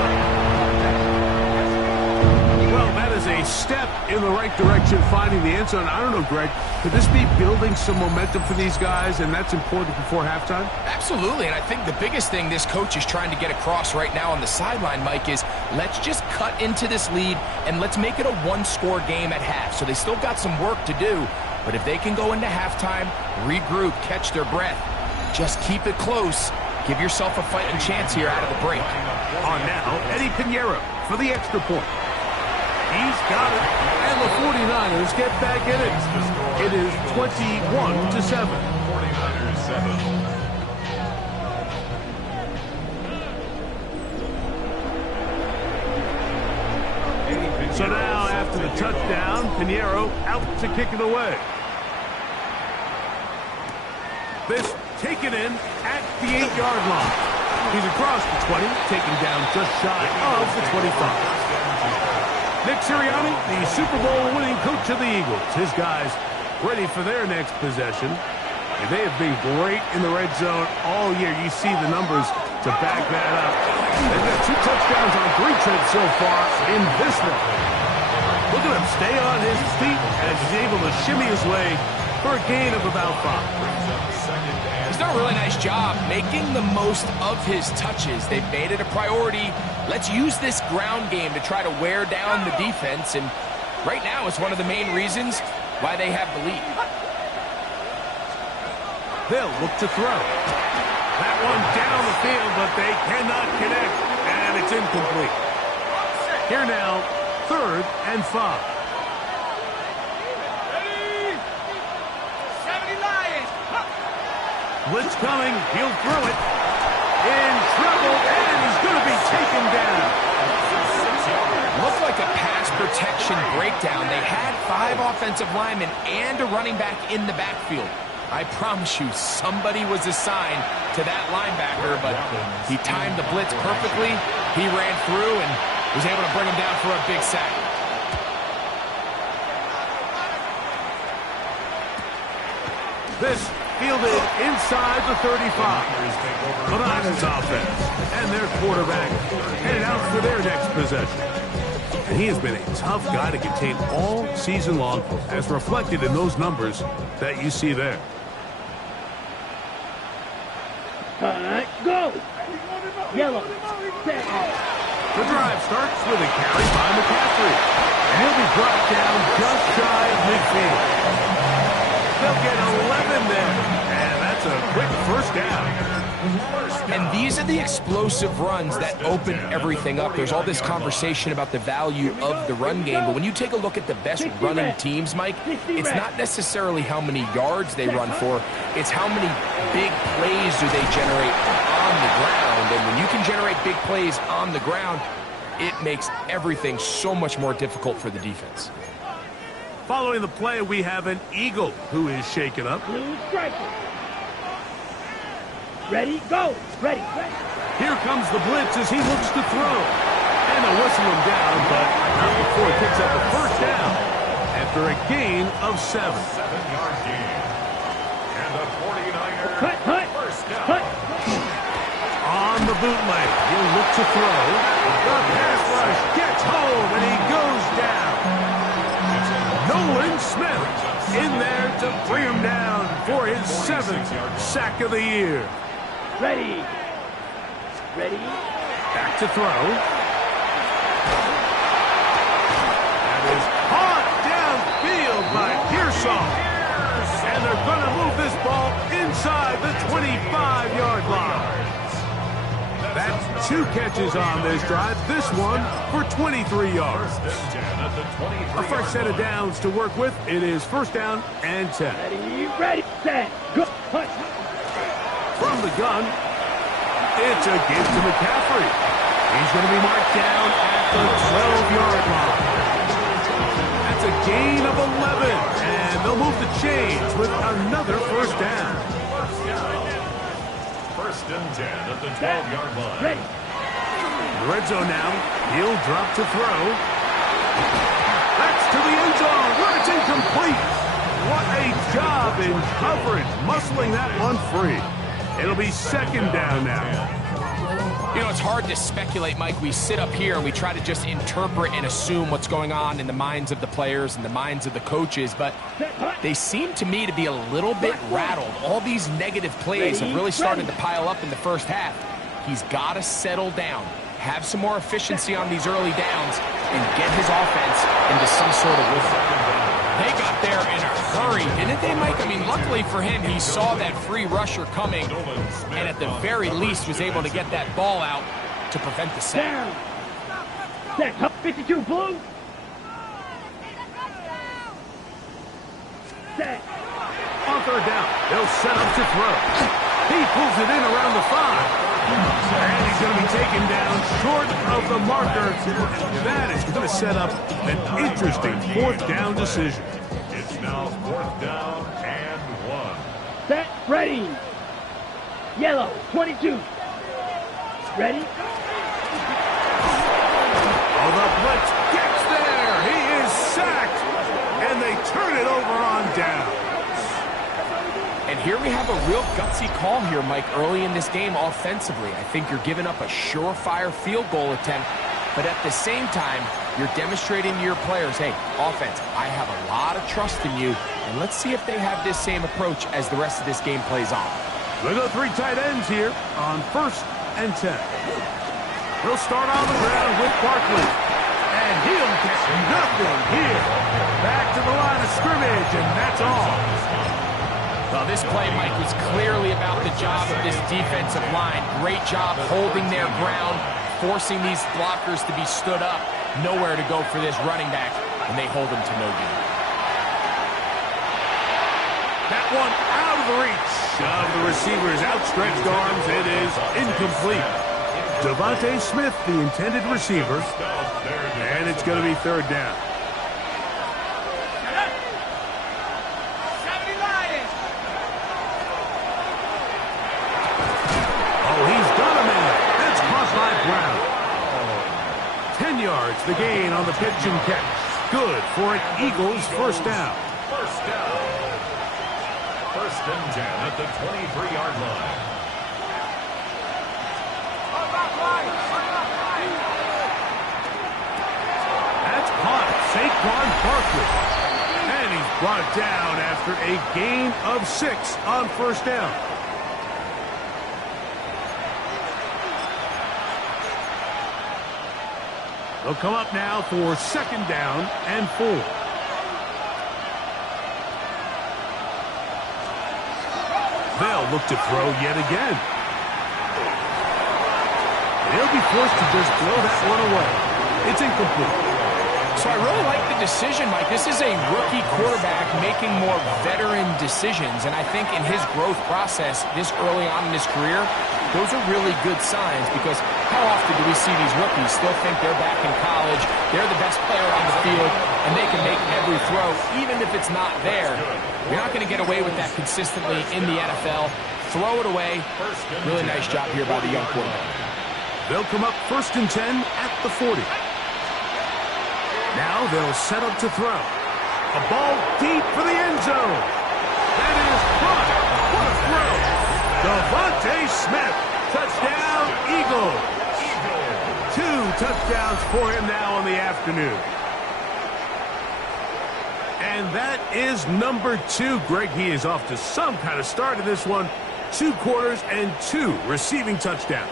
Well, that is a step in the right direction, finding the end zone. I don't know, Greg, could this be building some momentum for these guys, and that's important before halftime? Absolutely, and I think the biggest thing this coach is trying to get across right now on the sideline, Mike, is let's just cut into this lead and let's make it a one-score game at half. So they still got some work to do, but if they can go into halftime, regroup, catch their breath, just keep it close, give yourself a fighting chance here out of the break. On now, Eddie Pinheiro for the extra point. He's got it, and the 49ers get back in it. It is 21-7. 49ers 7. So now, after the touchdown, Pinheiro out to kick it away. This taken in at the 8-yard line. He's across the 20, taken down just shy of the 25. Nick Sirianni, the Super Bowl winning coach of the Eagles. His guys ready for their next possession. And they have been great in the red zone all year. You see the numbers to back that up. They've got 2 touchdowns on 3 trips so far in this one. Look at him stay on his feet as he's able to shimmy his way for a gain of about 5. He's done a really nice job making the most of his touches. They've made it a priority. Let's use this ground game to try to wear down the defense, and right now it's one of the main reasons why they have the lead. They'll look to throw. That one down the field, but they cannot connect, and it's incomplete. Here now, 3rd and 5. Blitz coming. He'll throw it. In trouble, and he's going to be taken down. Looked like a pass protection breakdown. They had 5 offensive linemen and a running back in the backfield. I promise you, somebody was assigned to that linebacker, but he timed the blitz perfectly. He ran through and was able to bring him down for a big sack. This fielded inside the 35. The Niners offense and their quarterback headed out for their next possession. And he has been a tough guy to contain all season long, as reflected in those numbers that you see there. All right, go. Yellow. Set. The drive starts with a carry by McCaffrey. And he'll be brought down just shy of midfield. They'll get 11 there. And that's a quick first down. And these are the explosive runs that open everything up. There's all this conversation about the value of the run game, but when you take a look at the best running teams, Mike, it's not necessarily how many yards they run for, it's how many big plays do they generate on the ground. And when you can generate big plays on the ground, it makes everything so much more difficult for the defense. Following the play, we have an Eagle who is shaken up. Blue striker. Ready, go. Ready. Here comes the blitz as he looks to throw. And they'll whistle him down, but not before he picks up a first down after a gain of 7. 7-yard gain. And the 49ers Cut. first down. Cut. On the bootleg, he'll look to throw. The pass rush gets home, and he goes down. Nolan Smith in there to bring him down for his 7th sack of the year. Ready. Back to throw. That is caught downfield by Pearsall. And they're going to move this ball inside the 25-yard line. That's 2 catches on this drive. This one for 23 yards. A fresh set of downs to work with. It is first down and 10. Ready, set, go, punch. From the gun, it's a give to McCaffrey. He's going to be marked down at the 12-yard line. That's a gain of 11, and they'll move the chains with another first down. First and 10 at the 12-yard line. Ready. The red zone now. He'll drop to throw. That's to the end zone where it's incomplete. What a job in coverage, muscling that one free. It'll be second down now. You know, it's hard to speculate, Mike. We sit up here and we try to just interpret and assume what's going on in the minds of the players and the minds of the coaches, but they seem to me to be a little bit rattled. All these negative plays have really started to pile up in the first half. He's got to settle down, have some more efficiency on these early downs, and get his offense into some sort of rhythm. They got there in a hurry, didn't they, Mike? I mean, luckily for him, he saw that free rusher coming, and at the very least was able to get that ball out to prevent the sack. Down. Set, top 52, blue. Set. On third down, they'll set up to throw. He pulls it in around the 5. And he's going to be taken down short of the marker. That is going to set up an interesting 4th down decision. It's now 4th down and 1. Set, ready. Yellow, 22. Ready. Oh, the blitz gets there. He is sacked. And they turn it over on down. And here we have a real gutsy call here, Mike, early in this game offensively. I think you're giving up a surefire field goal attempt, but at the same time, you're demonstrating to your players, hey, offense, I have a lot of trust in you, and let's see if they have this same approach as the rest of this game plays on. They go 3 tight ends here on 1st and 10. He'll start on the ground with Barkley, and he'll get nothing here. Back to the line of scrimmage, and that's all. Well, this play, Mike, was clearly about the job of this defensive line. Great job holding their ground, forcing these blockers to be stood up. Nowhere to go for this running back, and they hold him to no gain. That one out of the reach of the receiver's outstretched arms. It is incomplete. Devontae Smith, the intended receiver, and it's going to be 3rd down. Brown. 10 yards, the gain on the pitch and catch. Good for an Eagles first down. First down. First and 10 at the 23-yard line. That's caught. Saquon Barkley. And he's brought down after a gain of 6 on first down. They'll come up now for 2nd down and 4. They'll look to throw yet again. They'll be forced to just throw that one away. It's incomplete. So I really like the decision, Mike. This is a rookie quarterback making more veteran decisions, and I think in his growth process this early on in his career, those are really good signs, because how often do we see these rookies still think they're back in college, they're the best player on the field, and they can make every throw, even if it's not there. You're not going to get away with that consistently in the NFL. Throw it away. Really nice job here by the young quarterback. They'll come up 1st and 10 at the 40. Now they'll set up to throw. A ball deep for the end zone. That is caught. What a throw. Devontae Smith. Touchdown, Eagles. 2 touchdowns for him now on the afternoon. And that is number 2. Greg, he is off to some kind of start in this one. 2 quarters and 2 receiving touchdowns.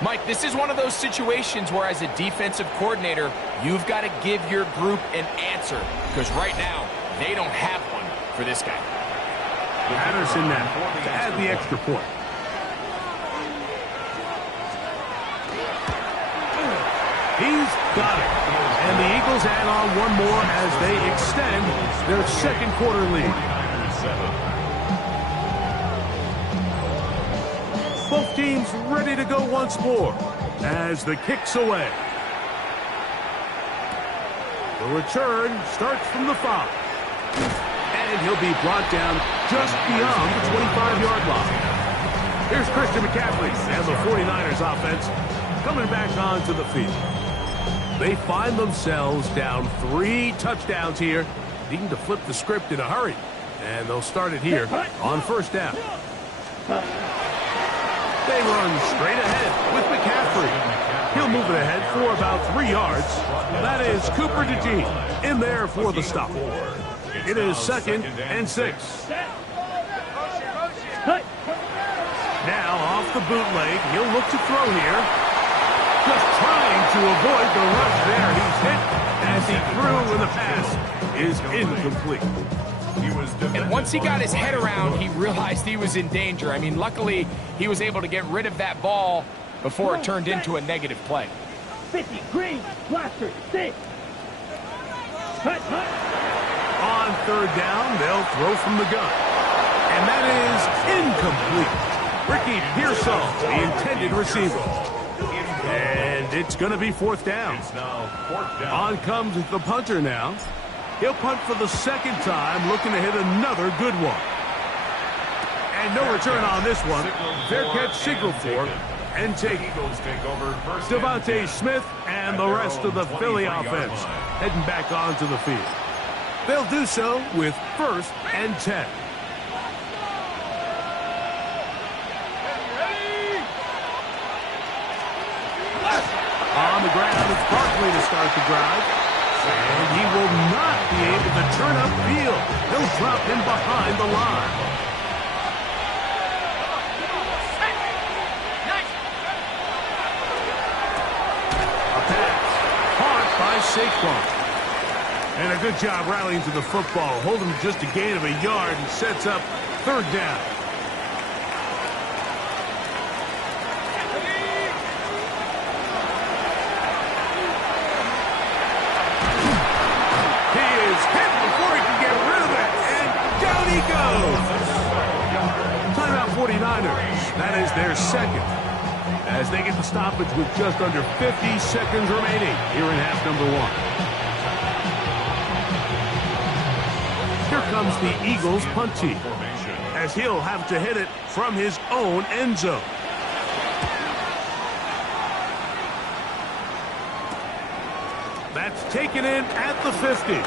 Mike, this is one of those situations where as a defensive coordinator, you've got to give your group an answer. Because right now, they don't have one for this guy. Patterson now to add the extra point. He's got it. And the Eagles add on one more as they extend their 2nd quarter lead. Both teams ready to go once more as the kick's away. The return starts from the 5. And he'll be brought down just beyond the 25-yard line. Here's Christian McCaffrey and the 49ers offense coming back onto the field. They find themselves down 3 touchdowns here, needing to flip the script in a hurry. And they'll start it here on 1st down. They run straight ahead with McCaffrey. He'll move it ahead for about 3 yards. That is Cooper DeJean in there for the stop. It is 2nd and 6. Now off the bootleg, he'll look to throw here. Just trying to avoid the rush there. He's hit as he threw and the pass is incomplete. And once he got his head around, he realized he was in danger. I mean, luckily, he was able to get rid of that ball before it turned into a negative play. 50, green, blaster, 6. On 3rd down, they'll throw from the gun. And that is incomplete. Ricky Pearsall, the intended receiver. And it's going to be 4th down. On comes the punter now. He'll punt for the 2nd time, looking to hit another good one. And no return on this one. Fair catch signal for and take Devontae Smith and the rest of the Philly offense heading back onto the field. They'll do so with 1st and 10. On the ground, it's Barkley to start the drive. And he will not be able to turn upfield. He'll drop him behind the line. A pass. Caught by Saquon. And a good job rallying to the football. Holding just a gain of a yard and sets up 3rd down. Timeout 49ers. That is their 2nd. As they get the stoppage with just under 50 seconds remaining here in half number 1. Here comes the Eagles punt team, as he'll have to hit it from his own end zone. That's taken in at the 50.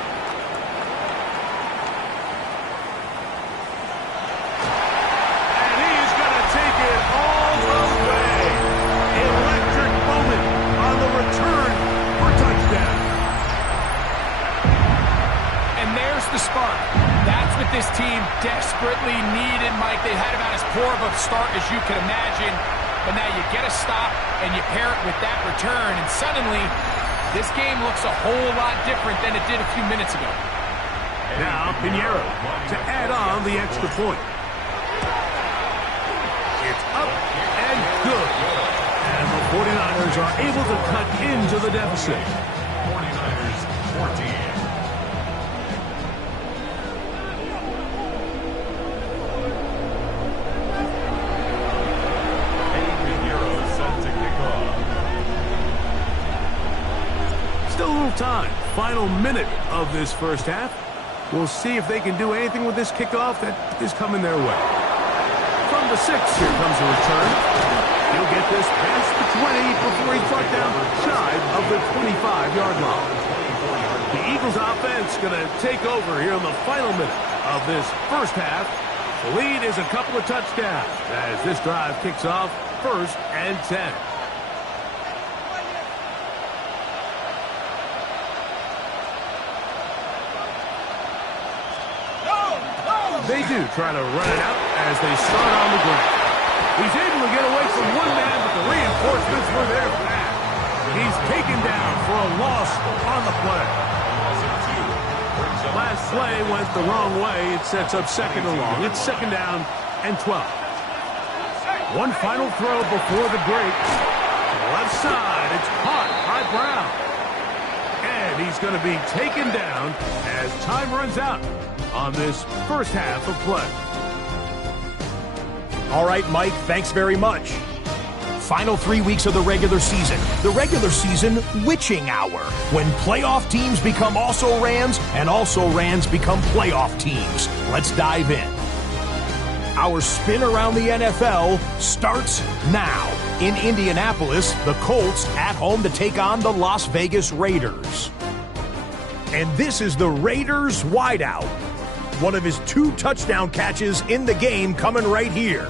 This team desperately needed, Mike. They had about as poor of a start as you can imagine. But now you get a stop and you pair it with that return. And suddenly, this game looks a whole lot different than it did a few minutes ago. Now, Pinheiro to add on the extra point. It's up and good. And the 49ers are able to cut into the deficit. 49ers 14. Time. Final minute of this 1st half. We'll see if they can do anything with this kickoff that is coming their way. From the 6, here comes the return. He'll get this past the 20 before he's brought down shy of the 25-yard line. The Eagles offense going to take over here in the final minute of this first half. The lead is a couple of touchdowns as this drive kicks off 1st and 10. They do try to run it out as they start on the ground. He's able to get away from one man, but the reinforcements were there fast. He's taken down for a loss on the play. Last play went the wrong way. It sets up 2nd and long. It's 2nd down and 12. One final throw before the break. Left side. It's caught by Brown. And he's going to be taken down as time runs out on this first half of play. All right, Mike, thanks very much. Final 3 weeks of the regular season. The regular season witching hour, when playoff teams become also-rans and also-rans become playoff teams. Let's dive in. Our spin around the NFL starts now. In Indianapolis, the Colts at home to take on the Las Vegas Raiders. And this is the Raiders wideout. One of his 2 touchdown catches in the game coming right here.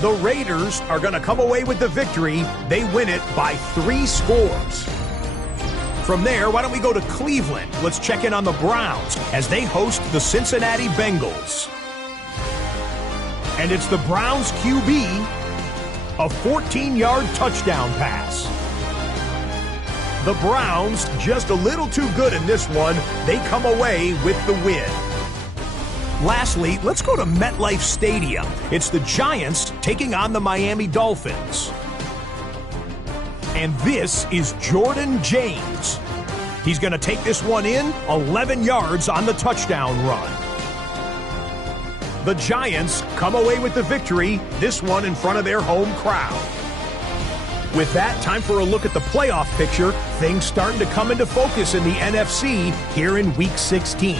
The Raiders are going to come away with the victory. They win it by 3 scores. From there, why don't we go to Cleveland? Let's check in on the Browns as they host the Cincinnati Bengals. And it's the Browns QB, a 14-yard touchdown pass. The Browns just a little too good in this one. They come away with the win. Lastly, let's go to MetLife Stadium. It's the Giants taking on the Miami Dolphins. And this is Jordan James. He's going to take this one in 11 yards on the touchdown run. The Giants come away with the victory, this one in front of their home crowd. With that, time for a look at the playoff picture. Things starting to come into focus in the NFC here in Week 16.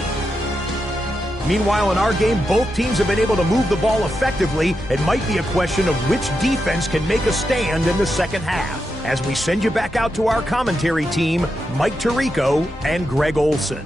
Meanwhile, in our game, both teams have been able to move the ball effectively. It might be a question of which defense can make a stand in the second half. As we send you back out to our commentary team, Mike Tirico and Greg Olson.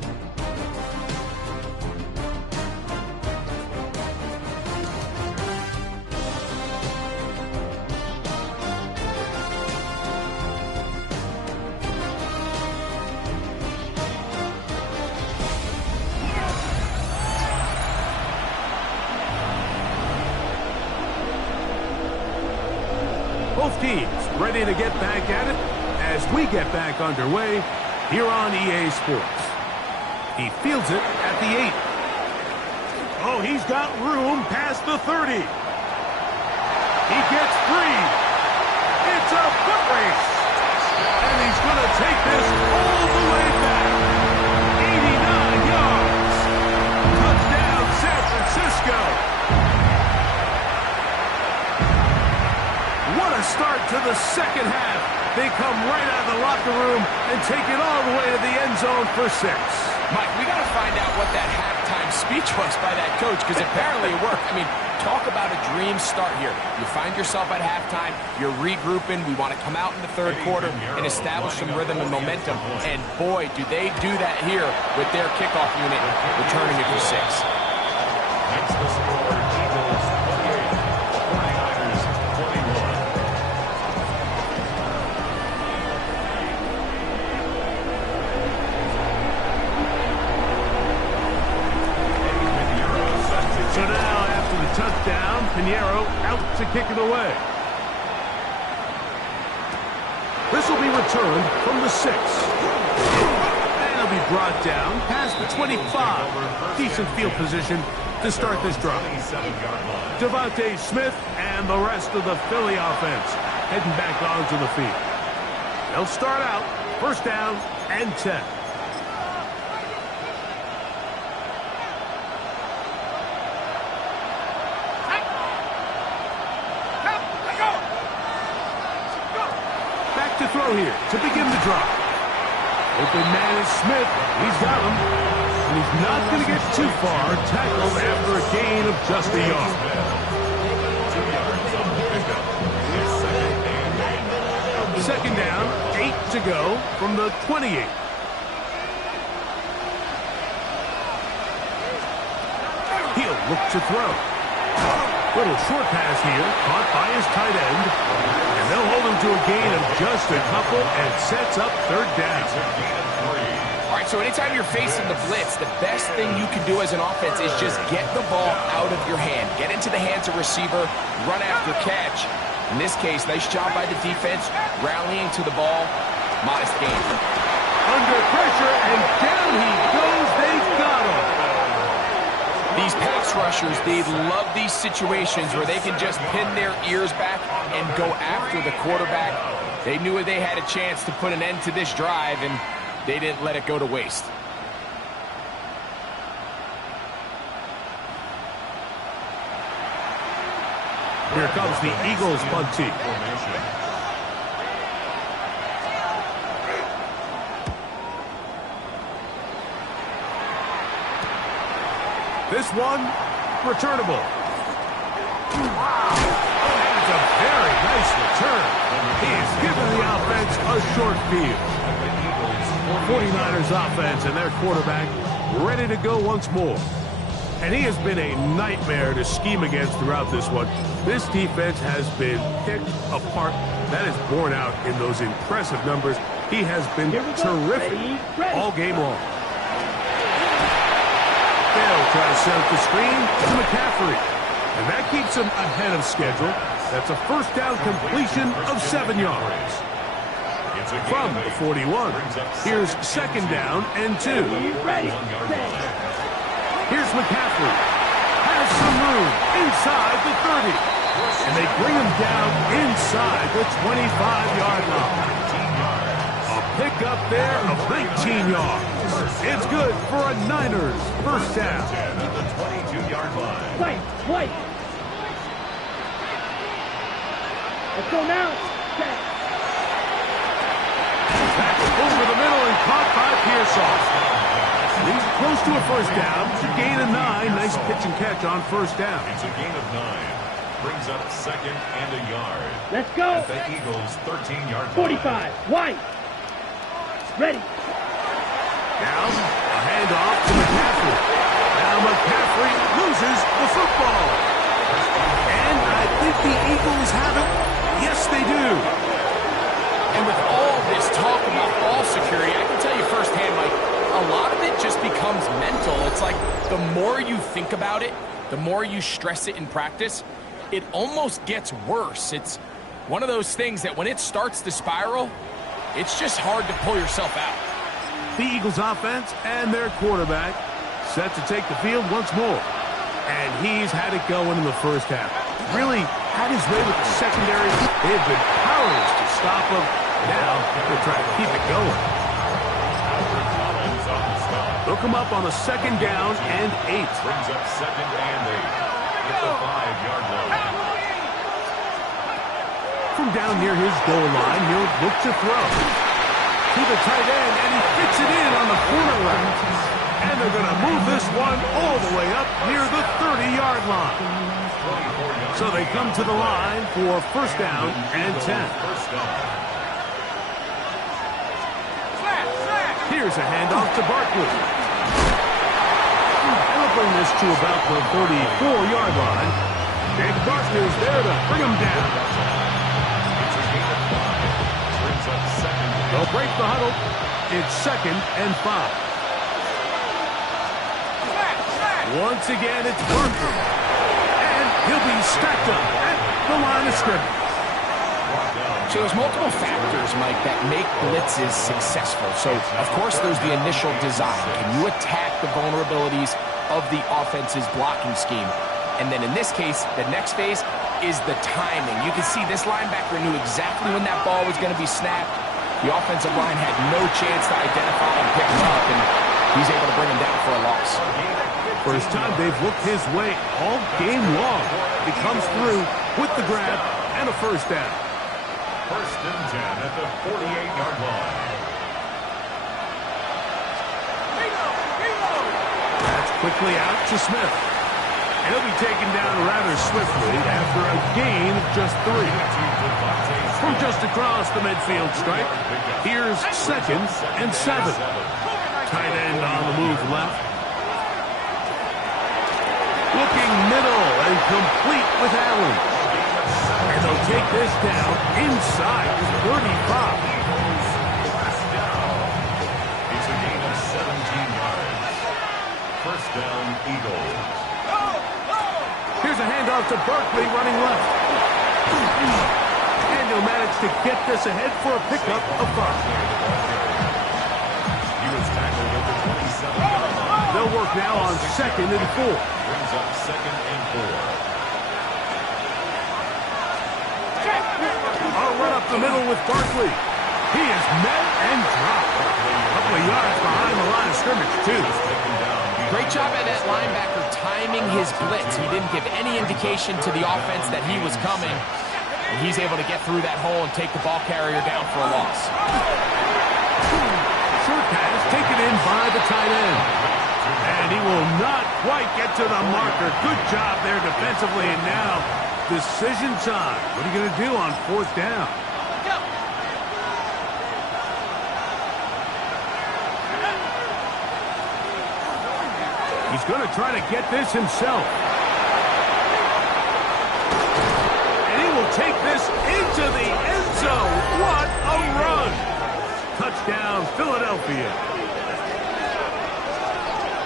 Both teams ready to get back at it as we get back underway here on EA Sports. He fields it at the 8. Oh, he's got room past the 30. He gets free. It's a foot race. And he's going to take this all the way back. 89 yards. Touchdown, San Francisco. What a start to the second half. They come right out of the locker room and take it all the way to the end zone for 6. Mike, we got to find out what that halftime speech was by that coach, because apparently it worked. I mean, talk about a dream start here. You find yourself at halftime, you're regrouping, we want to come out in the third quarter and establish some rhythm and momentum. And boy, do they do that here with their kickoff unit returning it for 6. That's the score. Eagles 28, 49ers 21. So now, after the touchdown, Pinheiro out to kick it away. This will be returned from the 6. And it'll be brought down past the 25. Decent field position to start this drive. Devontae Smith and the rest of the Philly offense heading back onto the field. They'll start out 1st down and 10. To throw here to begin the drive. Open man is Smith. He's got him. And he's not going to get too far. Tackled after a gain of just a yard. 2 yards on the pickup. second down, 8 to go from the 28. He'll look to throw. Little short pass here, caught by his tight end. And they'll hold him to a gain of just a couple and sets up third down. All right, so anytime you're facing the blitz, the best thing you can do as an offense is just get the ball out of your hand. Get into the hands of receiver, run after catch. In this case, nice job by the defense, rallying to the ball. Modest gain. Under pressure, and down he goes. They've got him. These pass rushers, they love these situations where they can just pin their ears back and go after the quarterback. They knew they had a chance to put an end to this drive, and they didn't let it go to waste. Here comes the Eagles punt team. This one, returnable. And it's a very nice return. He's given the offense a short field. 49ers offense and their quarterback ready to go once more. And he has been a nightmare to scheme against throughout this one. This defense has been picked apart. That is borne out in those impressive numbers. He has been terrific all game long. They'll try to set up the screen to McCaffrey. And that keeps him ahead of schedule. That's a first down completion of 7 yards. From the 41, here's second down and 2. Here's McCaffrey. Has some room inside the 30. And they bring him down inside the 25-yard line. A pickup there of 19 yards. It's good for a Niners first down. The 22-yard line. Wait. Let's go now. Back over the middle and caught by Pearsall. He's close to a first down. It's a gain of 9. Nice pitch and catch on first down. It's a gain of 9. Brings up second and a yard. Let's go. At the Eagles' 13-yard line. 45. White. Ready. Now, a handoff to McCaffrey. Now McCaffrey loses the football. And I think the Eagles have it. Yes, they do. And with all this talk about ball security, I can tell you firsthand, Mike, a lot of it just becomes mental. It's like the more you think about it, the more you stress it in practice, it almost gets worse. It's one of those things that when it starts to spiral, it's just hard to pull yourself out. The Eagles offense and their quarterback set to take the field once more. And he's had it going in the first half. Really had his way with the secondary. They've been powerless to stop him. Now they'll try to keep it going. They'll come up on a second down and 8. Brings up second and 8. At the 5-yard line. From down near his goal line, he'll look to throw. To the tight end, and he fits it in on the corner route. And they're going to move this one all the way up near the 30-yard line. So they come to the line for first down and 10. Here's a handoff to Barkley. And they'll bring this to about the 34-yard line. And Barkley's there to bring him down. They'll break the huddle. It's second and 5. Once again, it's Barkley. And he'll be stacked up at the line of scrimmage. So there's multiple factors, Mike, that make blitzes successful. So, of course, there's the initial design. Can you attack the vulnerabilities of the offense's blocking scheme? And then in this case, the next phase is the timing. You can see this linebacker knew exactly when that ball was going to be snapped. The offensive line had no chance to identify and pick him up, and he's able to bring him down for a loss. First time they've looked his way all game long. He comes through with the grab and a first down. First and 10 at the 48-yard line. That's quickly out to Smith. He'll be taken down rather swiftly after a gain of just 3. From just across the midfield stripe, here's 2nd and 7. Tight end on the move left. Looking middle and complete with Allen. And they'll take this down inside 35. It's a gain of 17 yards. First down, Eagles. Here's a handoff to Barkley running left. And he'll manage to get this ahead for a pickup of 5. He was tackled at the 27-yard line. They'll work now on 2nd and 4. Brings up 2nd and 4. A run up the middle with Barkley. He is met and dropped. A couple of yards behind the line of scrimmage, too. Great job by that linebacker timing his blitz. He didn't give any indication to the offense that he was coming. And he's able to get through that hole and take the ball carrier down for a loss. Short pass taken in by the tight end. And he will not quite get to the marker. Good job there defensively. And now, decision time. What are you going to do on 4th down? He's going to try to get this himself. And he will take this into the end zone. What a run! Touchdown, Philadelphia.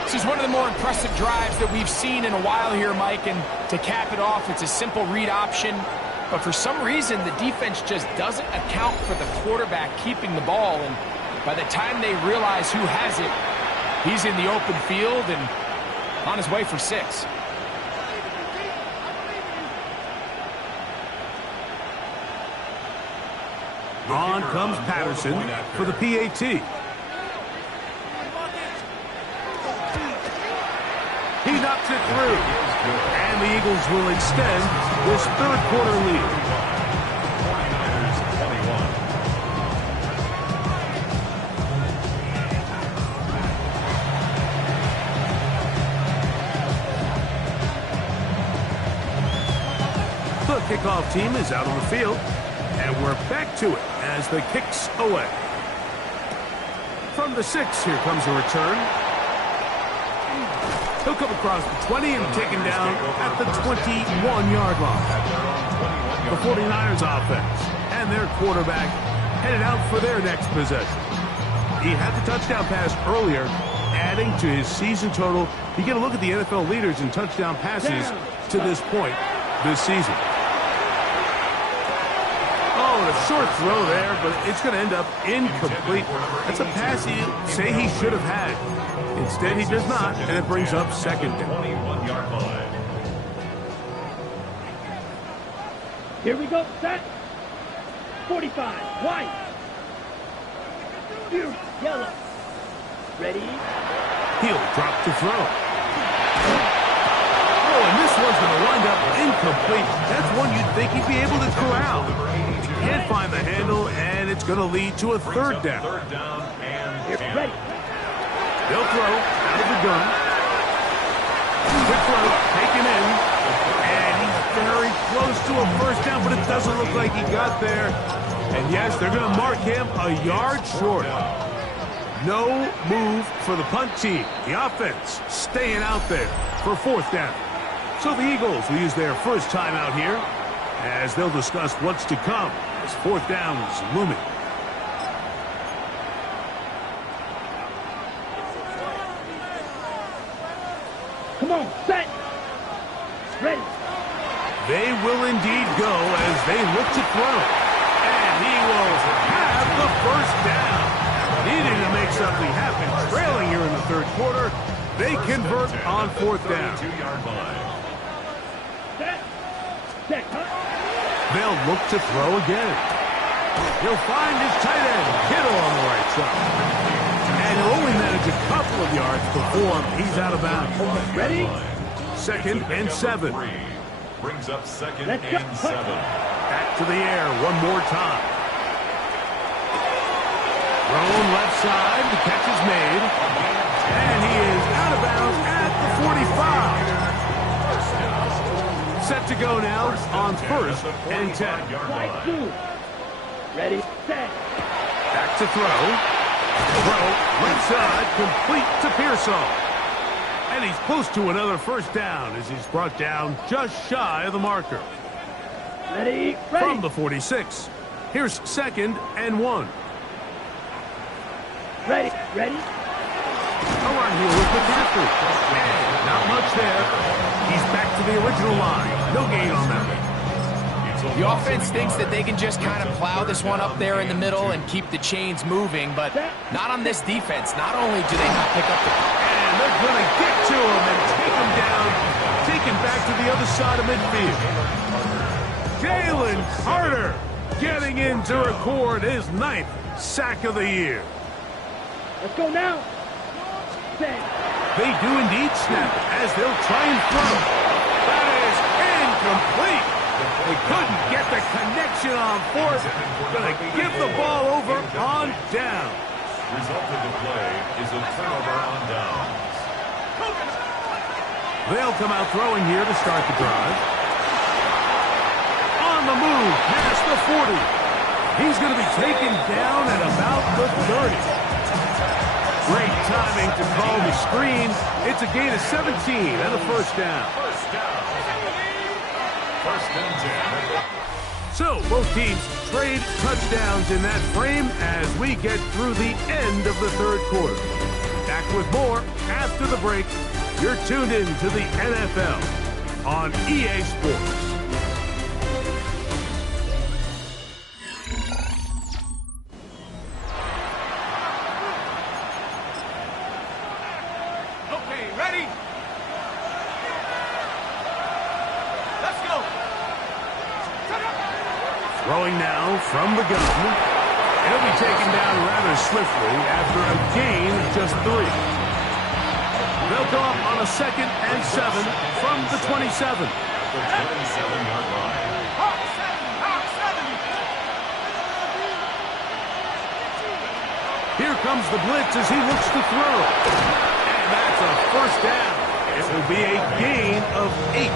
This is one of the more impressive drives that we've seen in a while here, Mike. And to cap it off, it's a simple read option. But for some reason, the defense just doesn't account for the quarterback keeping the ball. And by the time they realize who has it, he's in the open field and on his way for 6. On comes Patterson for the PAT. He knocks it through. And the Eagles will extend this 3rd quarter lead. 49ers 21. The kickoff team is out on the field, and we're back to it as the kick's away. From the 6, here comes a return. He'll come across the 20 and taken down at the 21-yard line. The 49ers offense and their quarterback headed out for their next possession. He had the touchdown pass earlier, adding to his season total. You get a look at the NFL leaders in touchdown passes to this point this season. Oh, and a short throw there, but it's going to end up incomplete. That's a pass he say he should have had. Instead, he does not, and it brings up 2nd down. 21-yard line. Here we go, set. 45, white. Here, yellow. Ready? He'll drop to throw. Oh, and this one's going to wind up incomplete. That's one you'd think he'd be able to corral. Can't find the handle, and it's going to lead to a 3rd down. 3rd down and 10. Ready? They'll throw out of the gun. Quick throw, taken in. And he's very close to a 1st down, but it doesn't look like he got there. And yes, they're going to mark him a yard short. No move for the punt team. The offense staying out there for 4th down. So the Eagles will use their first time out here as they'll discuss what's to come as 4th down is looming. Come on, set. Ready. They will indeed go as they look to throw. And he will have the 1st down. Needing to make something happen. Trailing here in the 3rd quarter. They convert on 4th down. 2-yard line. Set. Set. Huh? They'll look to throw again. He'll find his tight end, Kittle, on the right side. And he'll only manage a couple of yards before he's out of bounds. Ready? 2nd and 7. Brings up 2nd Let's go. and 7. Back to the air one more time. Thrown left side, the catch is made. And he is out of bounds at the 45. Set to go now on first and 10. Right, 2. Ready, set. Back to throw. Throw, left side, complete to Pearsall. And he's close to another first down as he's brought down just shy of the marker. Ready, From the 46. Here's second and 1. Ready. A run here with McCaffrey. And not much there. He's back to the original line. No gain on that one. The offense thinks that they can just kind of plow this one up there in the middle and keep the chains moving, but not on this defense. Not only do they not pick up the... And they're going to get to him and take him down, taken back to the other side of midfield. Jalen Carter getting in to record his 9th sack of the year. Let's go now. Set. They do indeed snap as they'll try and throw. That is incomplete. They couldn't get the connection on fourth. Going to give the ball over on down. Result of the play is a turnover on downs. They'll come out throwing here to start the drive. On the move, past the 40. He's going to be taken down at about the 30. Great timing to call the screen. It's a gain of 17 and a first down. First and 10. So both teams trade touchdowns in that frame as we get through the end of the third quarter. Back with more after the break. You're tuned in to the NFL on EA Sports. Throwing now from the gun. He'll be taken down rather swiftly after a gain of just 3. They'll go up on a 2nd and 7 from the 27. The 27-yard line. Here comes the blitz as he looks to throw. And that's a first down. It will be a gain of 8.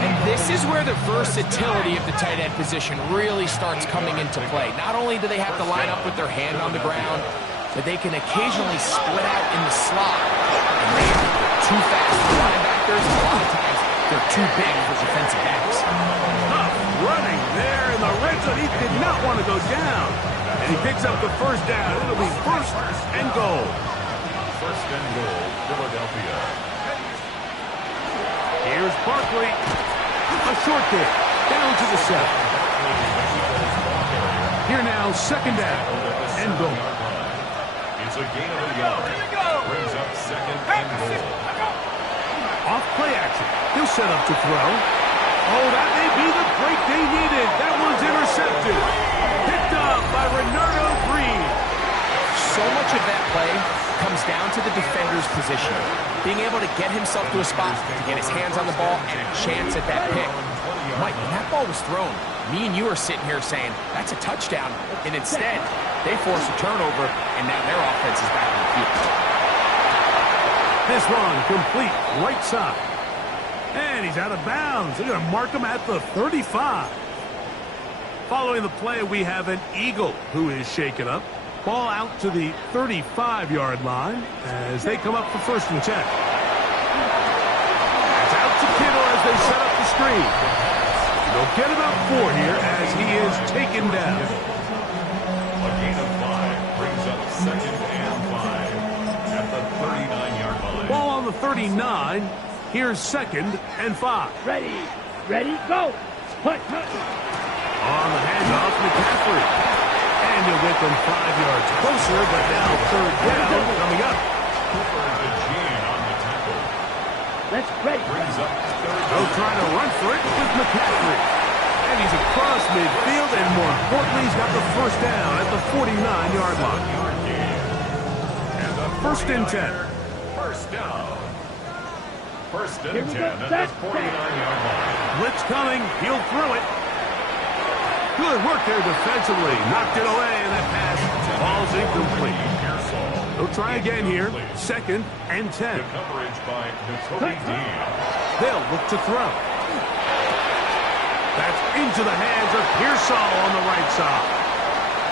And this is where the versatility of the tight end position really starts coming into play. Not only do they have to line up with their hand on the ground, but they can occasionally split out in the slot. And they are too fast for linebackers, and a lot of times they're too big for defensive backs. Tough running there in the red zone. He did not want to go down. And he picks up the first down. It'll be first and goal. First and goal, Philadelphia. Here's Barkley. A short kick down to the 7. Here now, second down and goal. It's a gain of a yard. Brings up second and goal. Off play action. He'll set up to throw. Oh, that may be the break they needed. That one's intercepted. Picked up by Renardo Green. So much of that play comes down to the defender's position. Being able to get himself to a spot to get his hands on the ball and a chance at that pick. Mike, when that ball was thrown, me and you are sitting here saying, that's a touchdown. And instead, they force a turnover, and now their offense is back on the field. This one complete right side. And he's out of bounds. They're going to mark him at the 35. Following the play, we have an Eagle who is shaken up. Ball out to the 35-yard line as they come up for first and 10. It's out to Kittle as they set up the screen. They'll get about 4 here as he is taken down. A gain of 5 brings up second and 5 at the 39-yard line. Ball on the 39. Here's second and 5. Ready, go. Punt. On the handoff, McCaffrey. And he'll get them 5 yards closer, but now third down coming up. Cooper and Jean on the tackle. Let's ready. Brings up third They'll down. try to run for it with McCaffrey. And he's across midfield, and more importantly, he's got the first down at the 49-yard line. And the First and 10. First down. First and Here we 10 go. at the 49-yard line. Blitz coming. He'll throw it. Good work there defensively. Knocked it away, and that pass falls incomplete. They'll try again here. Second and 10. The coverage by Nakobe Dean. They'll look to throw. into the hands of Pearsall on the right side.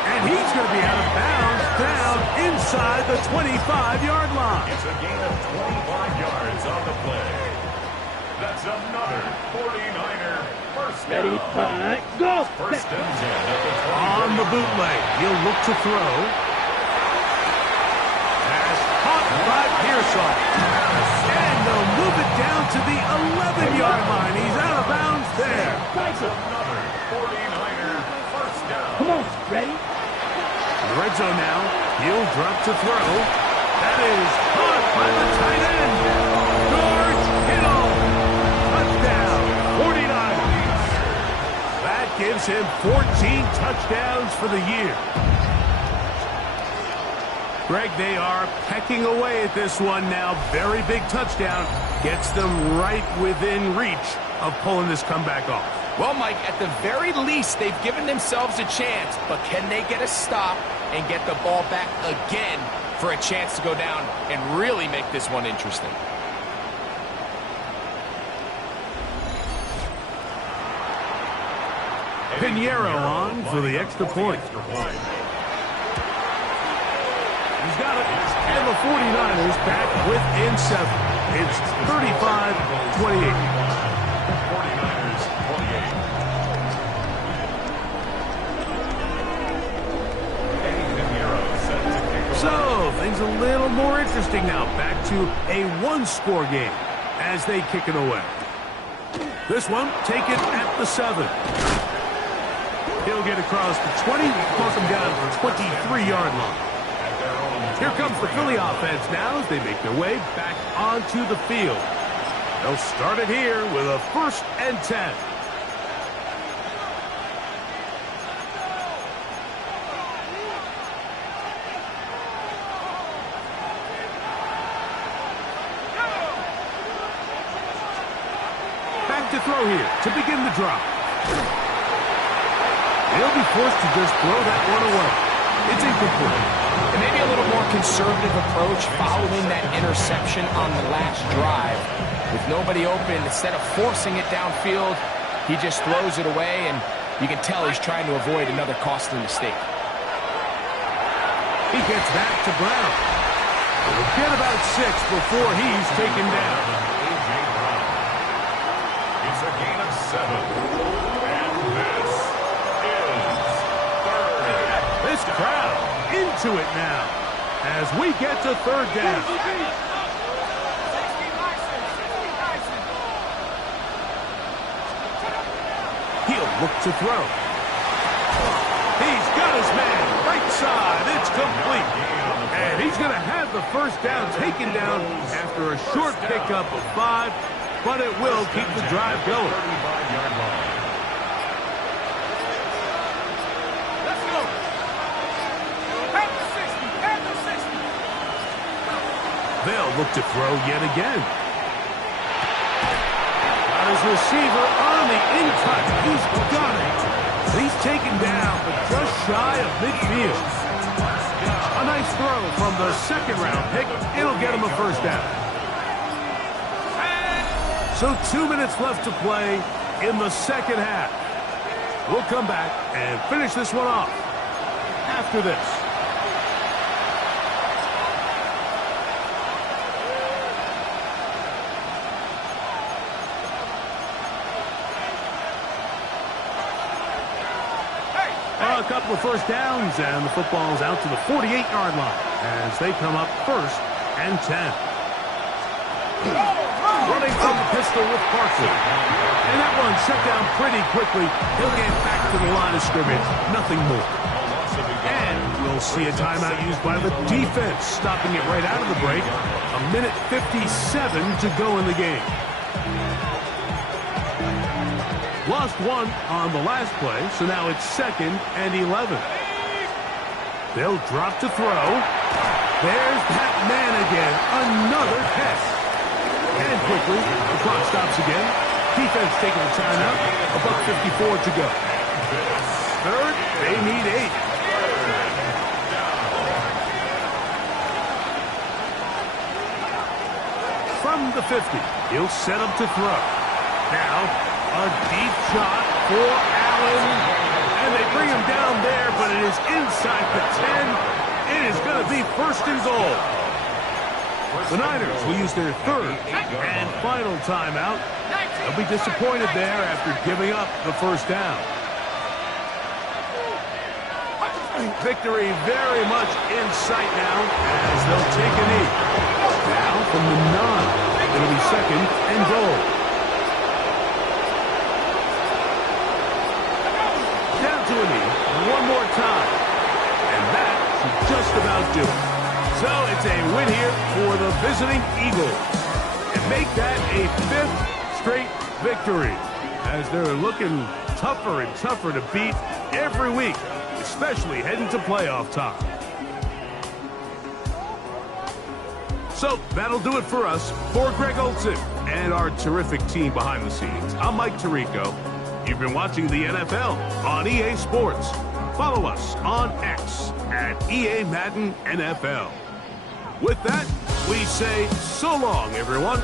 And he's going to be out of bounds down inside the 25-yard line. It's a gain of 25 yards on the play. That's another 49er first down. Ready, time, go! First and 10 at the 20. On the bootleg, he'll look to throw. Pass caught by Pearsall. And they'll move it down to the 11-yard line. He's out of bounds there. That's another 49er first down. Come on, ready? In the red zone now, he'll drop to throw. That is caught by the tight end. George Kittle. Touchdown, 49ers. That gives him 14 touchdowns for the year. Greg, they are pecking away at this one now. Very big touchdown. Gets them right within reach of pulling this comeback off. Well, Mike, at the very least, they've given themselves a chance, but can they get a stop and get the ball back again for a chance to go down and really make this one interesting? Pinheiro on for the extra point. He's got it. And the 49ers back within 7. It's 35-28. 49ers 28. So, things a little more interesting now. Back to a one-score game as they kick it away. This one, take it at the 7. He'll get across the 20, mark him down to the 23-yard line. Here comes the Philly offense now as they make their way back onto the field. They'll start it here with a 1st and 10. Back to throw here to begin the drop. They'll be forced to just throw that one away. It's incomplete. And maybe a little more conservative approach following that interception on the last drive. With nobody open, instead of forcing it downfield, he just throws it away, and you can tell he's trying to avoid another costly mistake. He gets back to Brown. He'll get about 6 before he's taken down. It's a gain of 7. And this is third. This crowd into it now as we get to 3rd down. He'll look to throw. He's got his man right side. It's complete. And he's going to have the 1st down taken down after a short pickup of 5, but it will keep the drive going. 35-yard line. They'll look to throw yet again. Got his receiver on the in-touch. He's got it. He's taken down, but just shy of midfield. A nice throw from the 2nd-round pick. It'll get him a 1st down. So 2 minutes left to play in the 2nd half. We'll come back and finish this one off after this. A couple of 1st downs, and the football's out to the 48-yard line as they come up 1st and 10. Running from the pistol with Parker. And that one shut down pretty quickly. He'll get back to the line of scrimmage. Nothing more. And we'll see a timeout used by the defense, stopping it right out of the break. 1:57 to go in the game. Lost 1 on the last play, so now it's 2nd and 11. They'll drop to throw. There's that man again. Another catch. And quickly, the clock stops again. Defense taking the timeout. 1:54 to go. 3rd, they need 8. From the 50, he'll set up to throw. Now, A deep shot for Allen. And they bring him down there, but it is inside the 10. It is going to be first and goal. The Niners will use their third and final timeout. They'll be disappointed there after giving up the first down. Victory very much in sight now as they'll take a knee. Now from the 9, it'll be second and goal. Down to a knee one more time. And that should just about do it. So it's a win here for the visiting Eagles. And make that a 5th straight victory as they're looking tougher and tougher to beat every week, especially heading to playoff time. So that'll do it for us. For Greg Olson and our terrific team behind the scenes, I'm Mike Tirico. You've been watching the NFL on EA Sports. Follow us on X at EA Madden NFL. With that, we say so long, everyone.